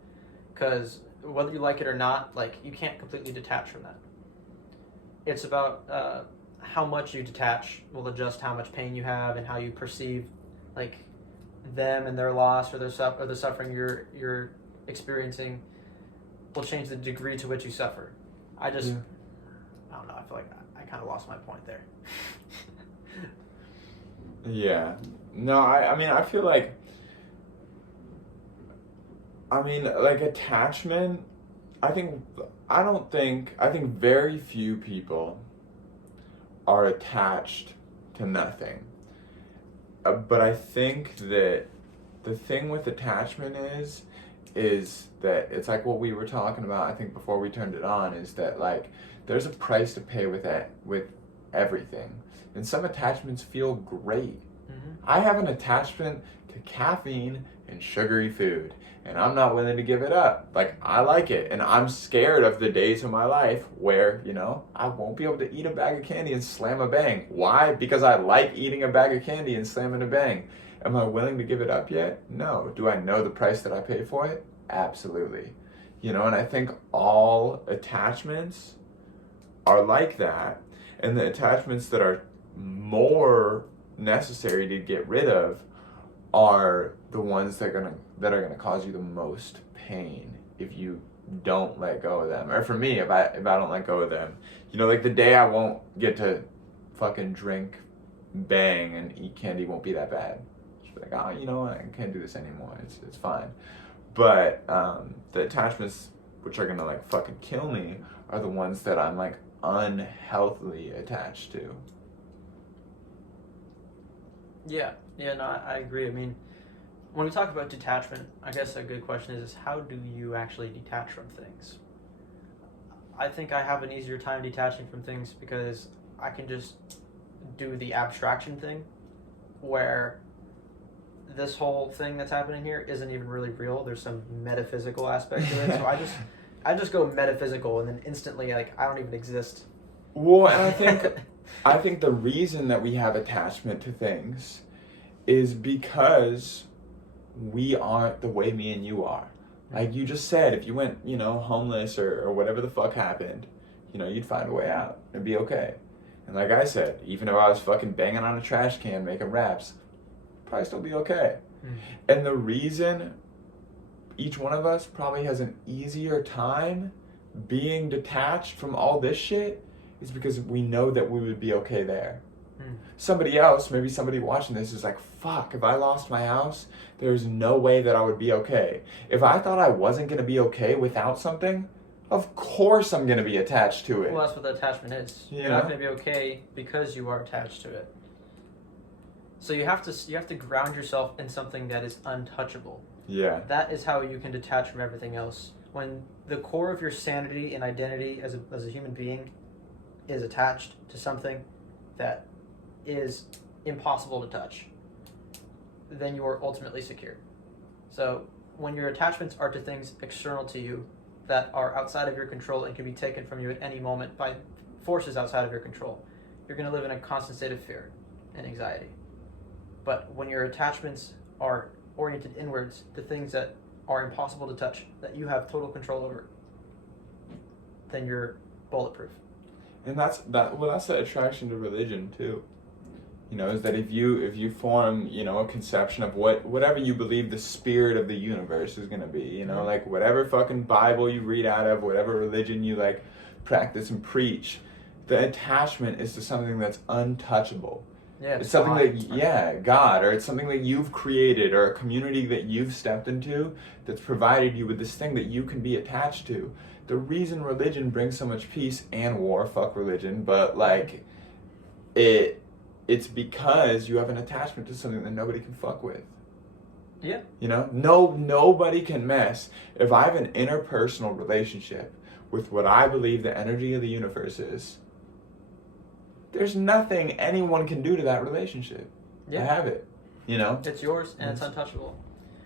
Because whether you like it or not, like you can't completely detach from that. It's about how much you detach will adjust how much pain you have and how you perceive like them and their loss or the suffering you're experiencing will change the degree to which you suffer. I don't know, I feel like I kind of lost my point there. Yeah. No, I mean, I feel like attachment, I think very few people are attached to nothing. But I think that the thing with attachment is that it's like what we were talking about, I think before we turned it on, is that like there's a price to pay with everything. And some attachments feel great. Mm-hmm. I have an attachment to caffeine and sugary food, and I'm not willing to give it up. Like, I like it, and I'm scared of the days of my life where, I won't be able to eat a bag of candy and slam a bang. Why? Because I like eating a bag of candy and slamming a bang. Am I willing to give it up yet? No. Do I know the price that I pay for it? Absolutely. And I think all attachments are like that, and the attachments that are more necessary to get rid of are the ones that are gonna cause you the most pain if you don't let go of them. Or for me, if I don't let go of them, like the day I won't get to fucking drink bang and eat candy won't be that bad. Just be like, I can't do this anymore. It's fine. But the attachments which are gonna like fucking kill me are the ones that I'm like unhealthily attached to. Yeah, no, I agree. I mean, when we talk about detachment, I guess a good question is how do you actually detach from things? I think I have an easier time detaching from things because I can just do the abstraction thing where this whole thing that's happening here isn't even really real. There's some metaphysical aspect to it. So I just go metaphysical and then instantly like I don't even exist. Well, and I think the reason that we have attachment to things is because we aren't the way me and you are. Like you just said, if you went, homeless or whatever the fuck happened, you'd find a way out. It'd be okay. And like I said, even if I was fucking banging on a trash can making raps, probably still be okay. And the reason each one of us probably has an easier time being detached from all this shit is because we know that we would be okay there. Somebody else, maybe somebody watching this is like, fuck, if I lost my house, there's no way that I would be okay. If I thought I wasn't going to be okay without something, of course I'm going to be attached to it. Well, that's what the attachment is. You're not going to be okay because you are attached to it. So you have to ground yourself in something that is untouchable. Yeah. That is how you can detach from everything else. When the core of your sanity and identity as a human being is attached to something that is impossible to touch, then you are ultimately secure. So when your attachments are to things external to you that are outside of your control and can be taken from you at any moment by forces outside of your control, you're going to live in a constant state of fear and anxiety. But when your attachments are oriented inwards to things that are impossible to touch, that you have total control over, then you're bulletproof. And that's the attraction to religion too. Is that if you form, a conception of whatever you believe the spirit of the universe is going to be, like whatever fucking Bible you read out of, whatever religion you like practice and preach, the attachment is to something that's untouchable. Yeah, it's something God, or it's something that you've created, or a community that you've stepped into that's provided you with this thing that you can be attached to. The reason religion brings so much peace and war, fuck religion, but like it's because you have an attachment to something that nobody can fuck with. Yeah. Nobody can mess. If I have an interpersonal relationship with what I believe the energy of the universe is, there's nothing anyone can do to that relationship. Yeah. I have it. It's yours and it's untouchable.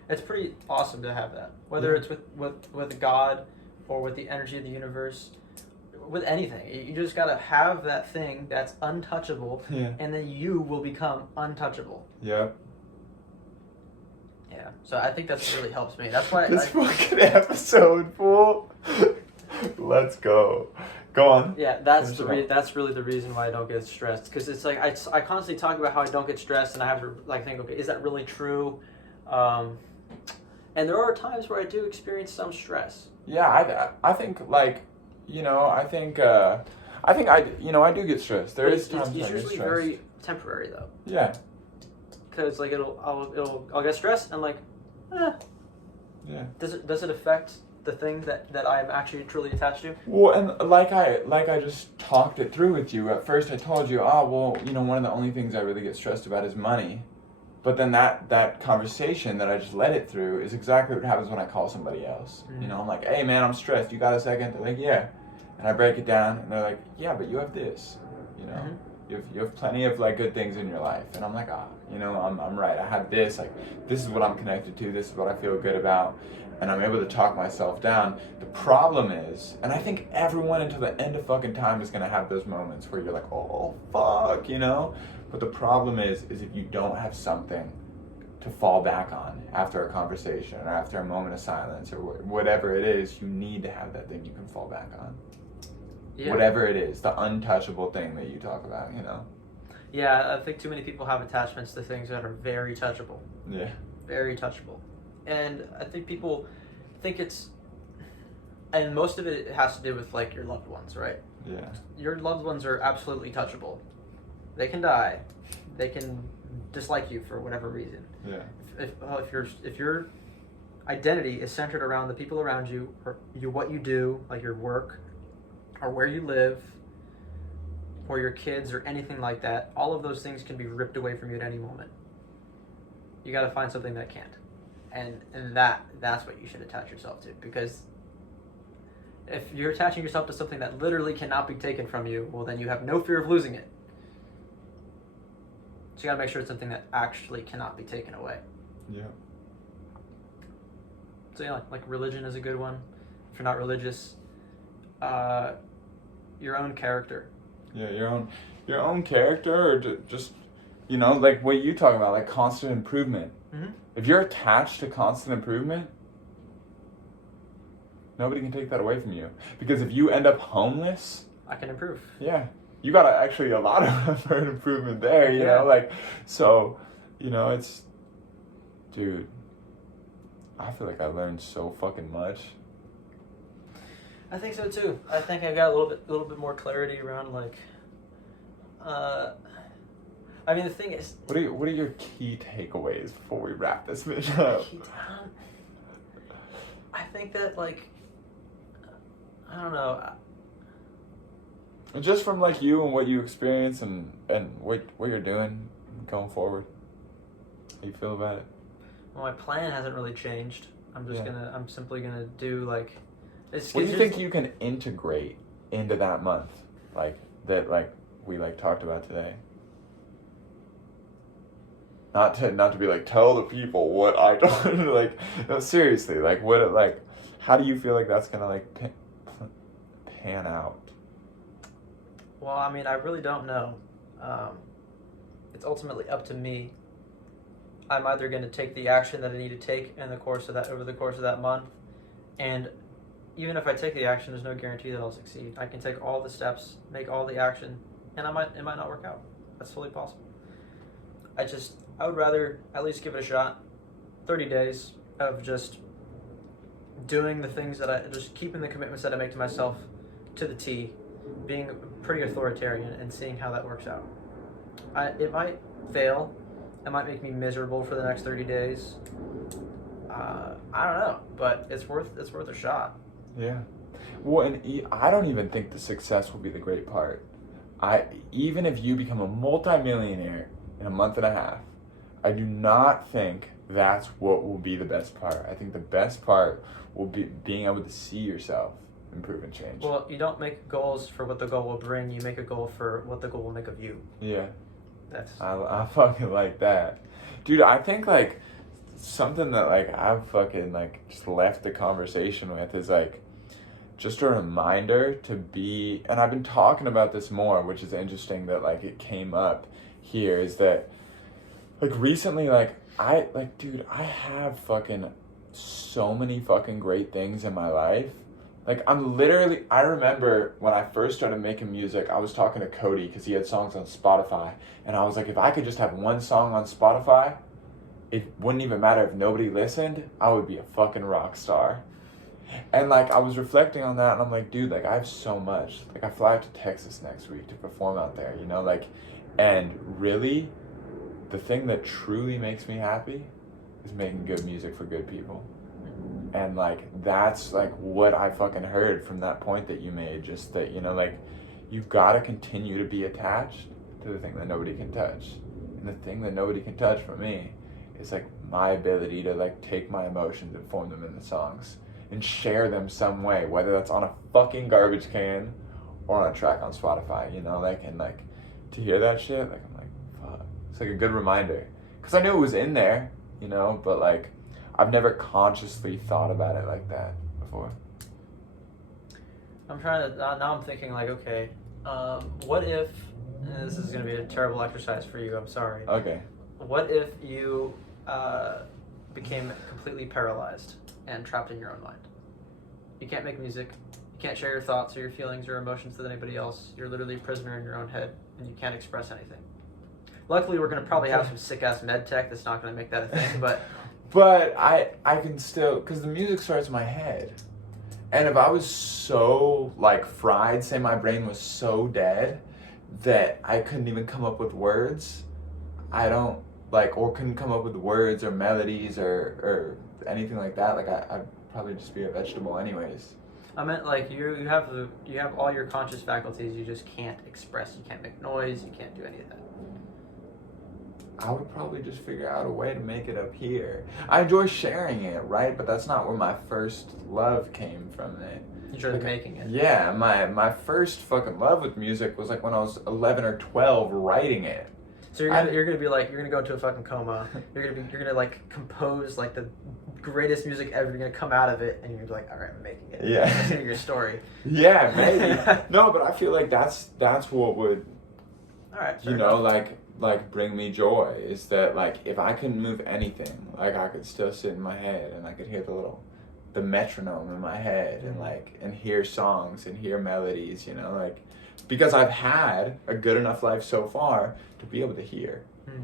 It's pretty awesome to have that. Whether it's with God or with the energy of the universe, with anything. You just gotta have that thing that's untouchable, and then you will become untouchable. Yep. Yeah. So I think that really helps me. That's why this fucking episode, fool. Let's go. Go on. Yeah, that's really the reason why I don't get stressed, because it's like I constantly talk about how I don't get stressed, and I have to like think, okay, is that really true? And there are times where I do experience some stress. Yeah, I think like, I think I do get stressed. It's usually very temporary though. Yeah. Because like I'll get stressed and like, Yeah. Does it affect the thing that I'm actually truly attached to. Well, and like I just talked it through with you. At first I told you, one of the only things I really get stressed about is money. But then that conversation that I just led it through is exactly what happens when I call somebody else. Mm-hmm. I'm like, hey man, I'm stressed. You got a second? They're like, yeah. And I break it down, and they're like, yeah, but you have this. Mm-hmm. You have plenty of like good things in your life. And I'm like, I'm right. I have this. Like, this is what I'm connected to. This is what I feel good about. And I'm able to talk myself down. The problem is, and I think everyone until the end of fucking time is gonna have those moments where you're like, oh fuck, But the problem is if you don't have something to fall back on after a conversation or after a moment of silence or whatever it is, you need to have that thing you can fall back on. Yeah. Whatever it is, the untouchable thing that you talk about, Yeah, I think too many people have attachments to things that are very touchable. Yeah. Very touchable. And I think people think and most of it has to do with like your loved ones, right? Yeah. Your loved ones are absolutely touchable. They can die. They can dislike you for whatever reason. Yeah. If your identity is centered around the people around you, or what you do, like your work, or where you live, or your kids, or anything like that, all of those things can be ripped away from you at any moment. You got to find something that can't, and that's what you should attach yourself to. Because if you're attaching yourself to something that literally cannot be taken from you, well, then you have no fear of losing it. So you got to make sure it's something that actually cannot be taken away. Yeah. So yeah, like religion is a good one. If you're not religious, your own character. Yeah, your own character, or just like what you talk about, like constant improvement. Mm-hmm. If you're attached to constant improvement, nobody can take that away from you. Because if you end up homeless, I can improve. Yeah, you got actually a lot of improvement there. You know, like so. It's, dude. I feel like I learned so fucking much. I think so too. I think I got a little bit more clarity around like. I mean, the thing is. What are your key takeaways before we wrap this bitch up? I think that like. I don't know. Just from like you and what you experience and what you're doing going forward. How you feel about it? Well, my plan hasn't really changed. I'm simply gonna do like. What do you think you can integrate into that month, like we talked about today? Not to be like tell the people what I don't like. No, seriously, like what how do you feel like that's gonna like pan out? Well, I mean, I really don't know. It's ultimately up to me. I'm either going to take the action that I need to take over the course of that month, and even if I take the action, there's no guarantee that I'll succeed. I can take all the steps, make all the action, and it might not work out. That's totally possible. I would rather at least give it a shot. 30 days of just doing the things just keeping the commitments that I make to myself to the T, being pretty authoritarian and seeing how that works out. It might fail. It might make me miserable for the next 30 days. I don't know, but it's worth a shot. Yeah. Well, and I don't even think the success will be the great part. Even if you become a multimillionaire in a month and a half, I do not think that's what will be the best part. I think the best part will be being able to see yourself improve and change. Well, you don't make goals for what the goal will bring. You make a goal for what the goal will make of you. Yeah. I fucking like that. Dude, I think like something that like I've fucking like just left the conversation with is like just a reminder to be, and I've been talking about this more, which is interesting that like it came up here, is that like recently like I have fucking so many fucking great things in my life. Like I remember when I first started making music, I was talking to Cody because he had songs on Spotify. And I was like, if I could just have one song on Spotify, it wouldn't even matter if nobody listened. I would be a fucking rock star. And like, I was reflecting on that and I'm like, dude, like I have so much. Like I fly out to Texas next week to perform out there, like, and really the thing that truly makes me happy is making good music for good people. And like that's like what I fucking heard from that point that you made, just that, you know, like you've got to continue to be attached to the thing that nobody can touch. And the thing that nobody can touch for me is like my ability to like take my emotions and form them into songs and share them some way, whether that's on a fucking garbage can or on a track on Spotify, you know, like, and like to hear that shit, like I'm like, fuck, it's like a good reminder, because I knew it was in there, you know, but like I've never consciously thought about it like that before. I'm trying to, now I'm thinking like, okay, what if, and this is going to be a terrible exercise for you, I'm sorry. Okay. What if you became completely paralyzed and trapped in your own mind? You can't make music, you can't share your thoughts or your feelings or emotions with anybody else. You're literally a prisoner in your own head and you can't express anything. Luckily, we're going to probably have some sick-ass med tech that's not going to make that a thing, but... But I can still, because the music starts in my head. And if I was so, like, fried, say my brain was so dead that I couldn't even come up with words, I don't, like, or couldn't come up with words or melodies or anything like that, like, I'd probably just be a vegetable anyways. I meant, like, you have all your conscious faculties, you just can't express, you can't make noise, you can't do any of that. I would probably just figure out a way to make it up here. I enjoy sharing it, right? But that's not where my first love came from. It. You started making it. Yeah, my first fucking love with music was like when I was 11 or 12 writing it. So you're gonna be like, you're gonna go into a fucking coma. You're gonna like compose like the greatest music ever. You're gonna come out of it, and you're gonna be like, all right, I'm making it. Yeah. That's gonna be your story. Yeah, maybe. No, but I feel like that's what would, all right, you know, like bring me joy, is that like if I couldn't move anything, like I could still sit in my head and I could hear the metronome in my head and hear songs and hear melodies, you know, like because I've had a good enough life so far to be able to hear,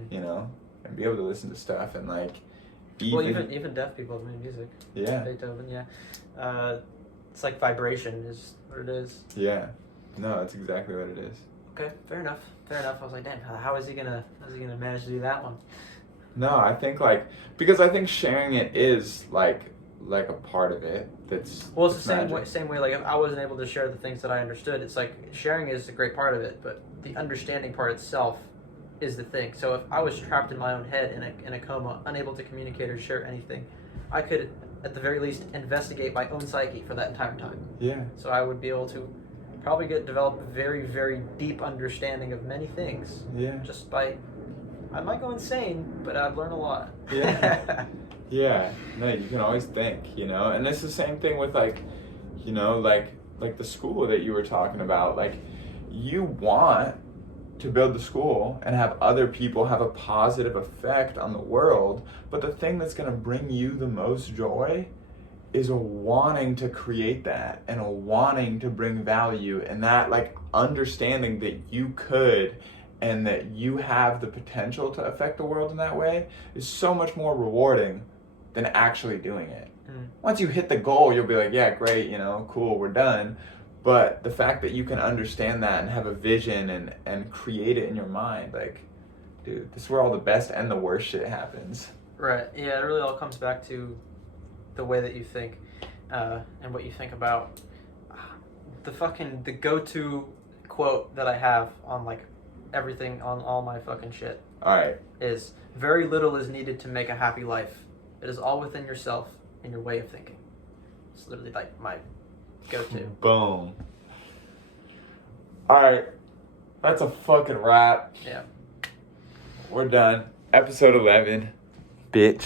you know, and be able to listen to stuff and like even deaf people have made music. Yeah. Beethoven, yeah. It's like vibration is what it is. Yeah. No, that's exactly what it is. Okay, fair enough. I was like, damn, how is he gonna manage to do that one? No, I think because I think sharing it is like a part of it. It's the same way. Like if I wasn't able to share the things that I understood, it's like sharing is a great part of it, but the understanding part itself is the thing. So if I was trapped in my own head in a coma, unable to communicate or share anything, I could at the very least investigate my own psyche for that entire time. Yeah. So I would be able to probably develop a very, very deep understanding of many things. Yeah. Just by, I might go insane, but I've learned a lot. Yeah. Yeah. No, you can always think, you know, and it's the same thing with like, you know, like the school that you were talking about. Like, you want to build the school and have other people have a positive effect on the world, but the thing that's going to bring you the most joy is a wanting to create that and a wanting to bring value, and that like understanding that you could and that you have the potential to affect the world in that way is so much more rewarding than actually doing it. Once you hit the goal, you'll be like, yeah, great, you know, cool, we're done. But the fact that you can understand that and have a vision and create it in your mind, like, dude, this is where all the best and the worst shit happens. Right. Yeah, it really all comes back to the way that you think and what you think about. The go-to quote that I have on like everything, on all my fucking shit, All right. is very little is needed to make a happy life. It is all within yourself and your way of thinking. It's literally like my go-to. Boom. All right. That's a fucking wrap. Yeah. We're done. Episode 11. Bitch.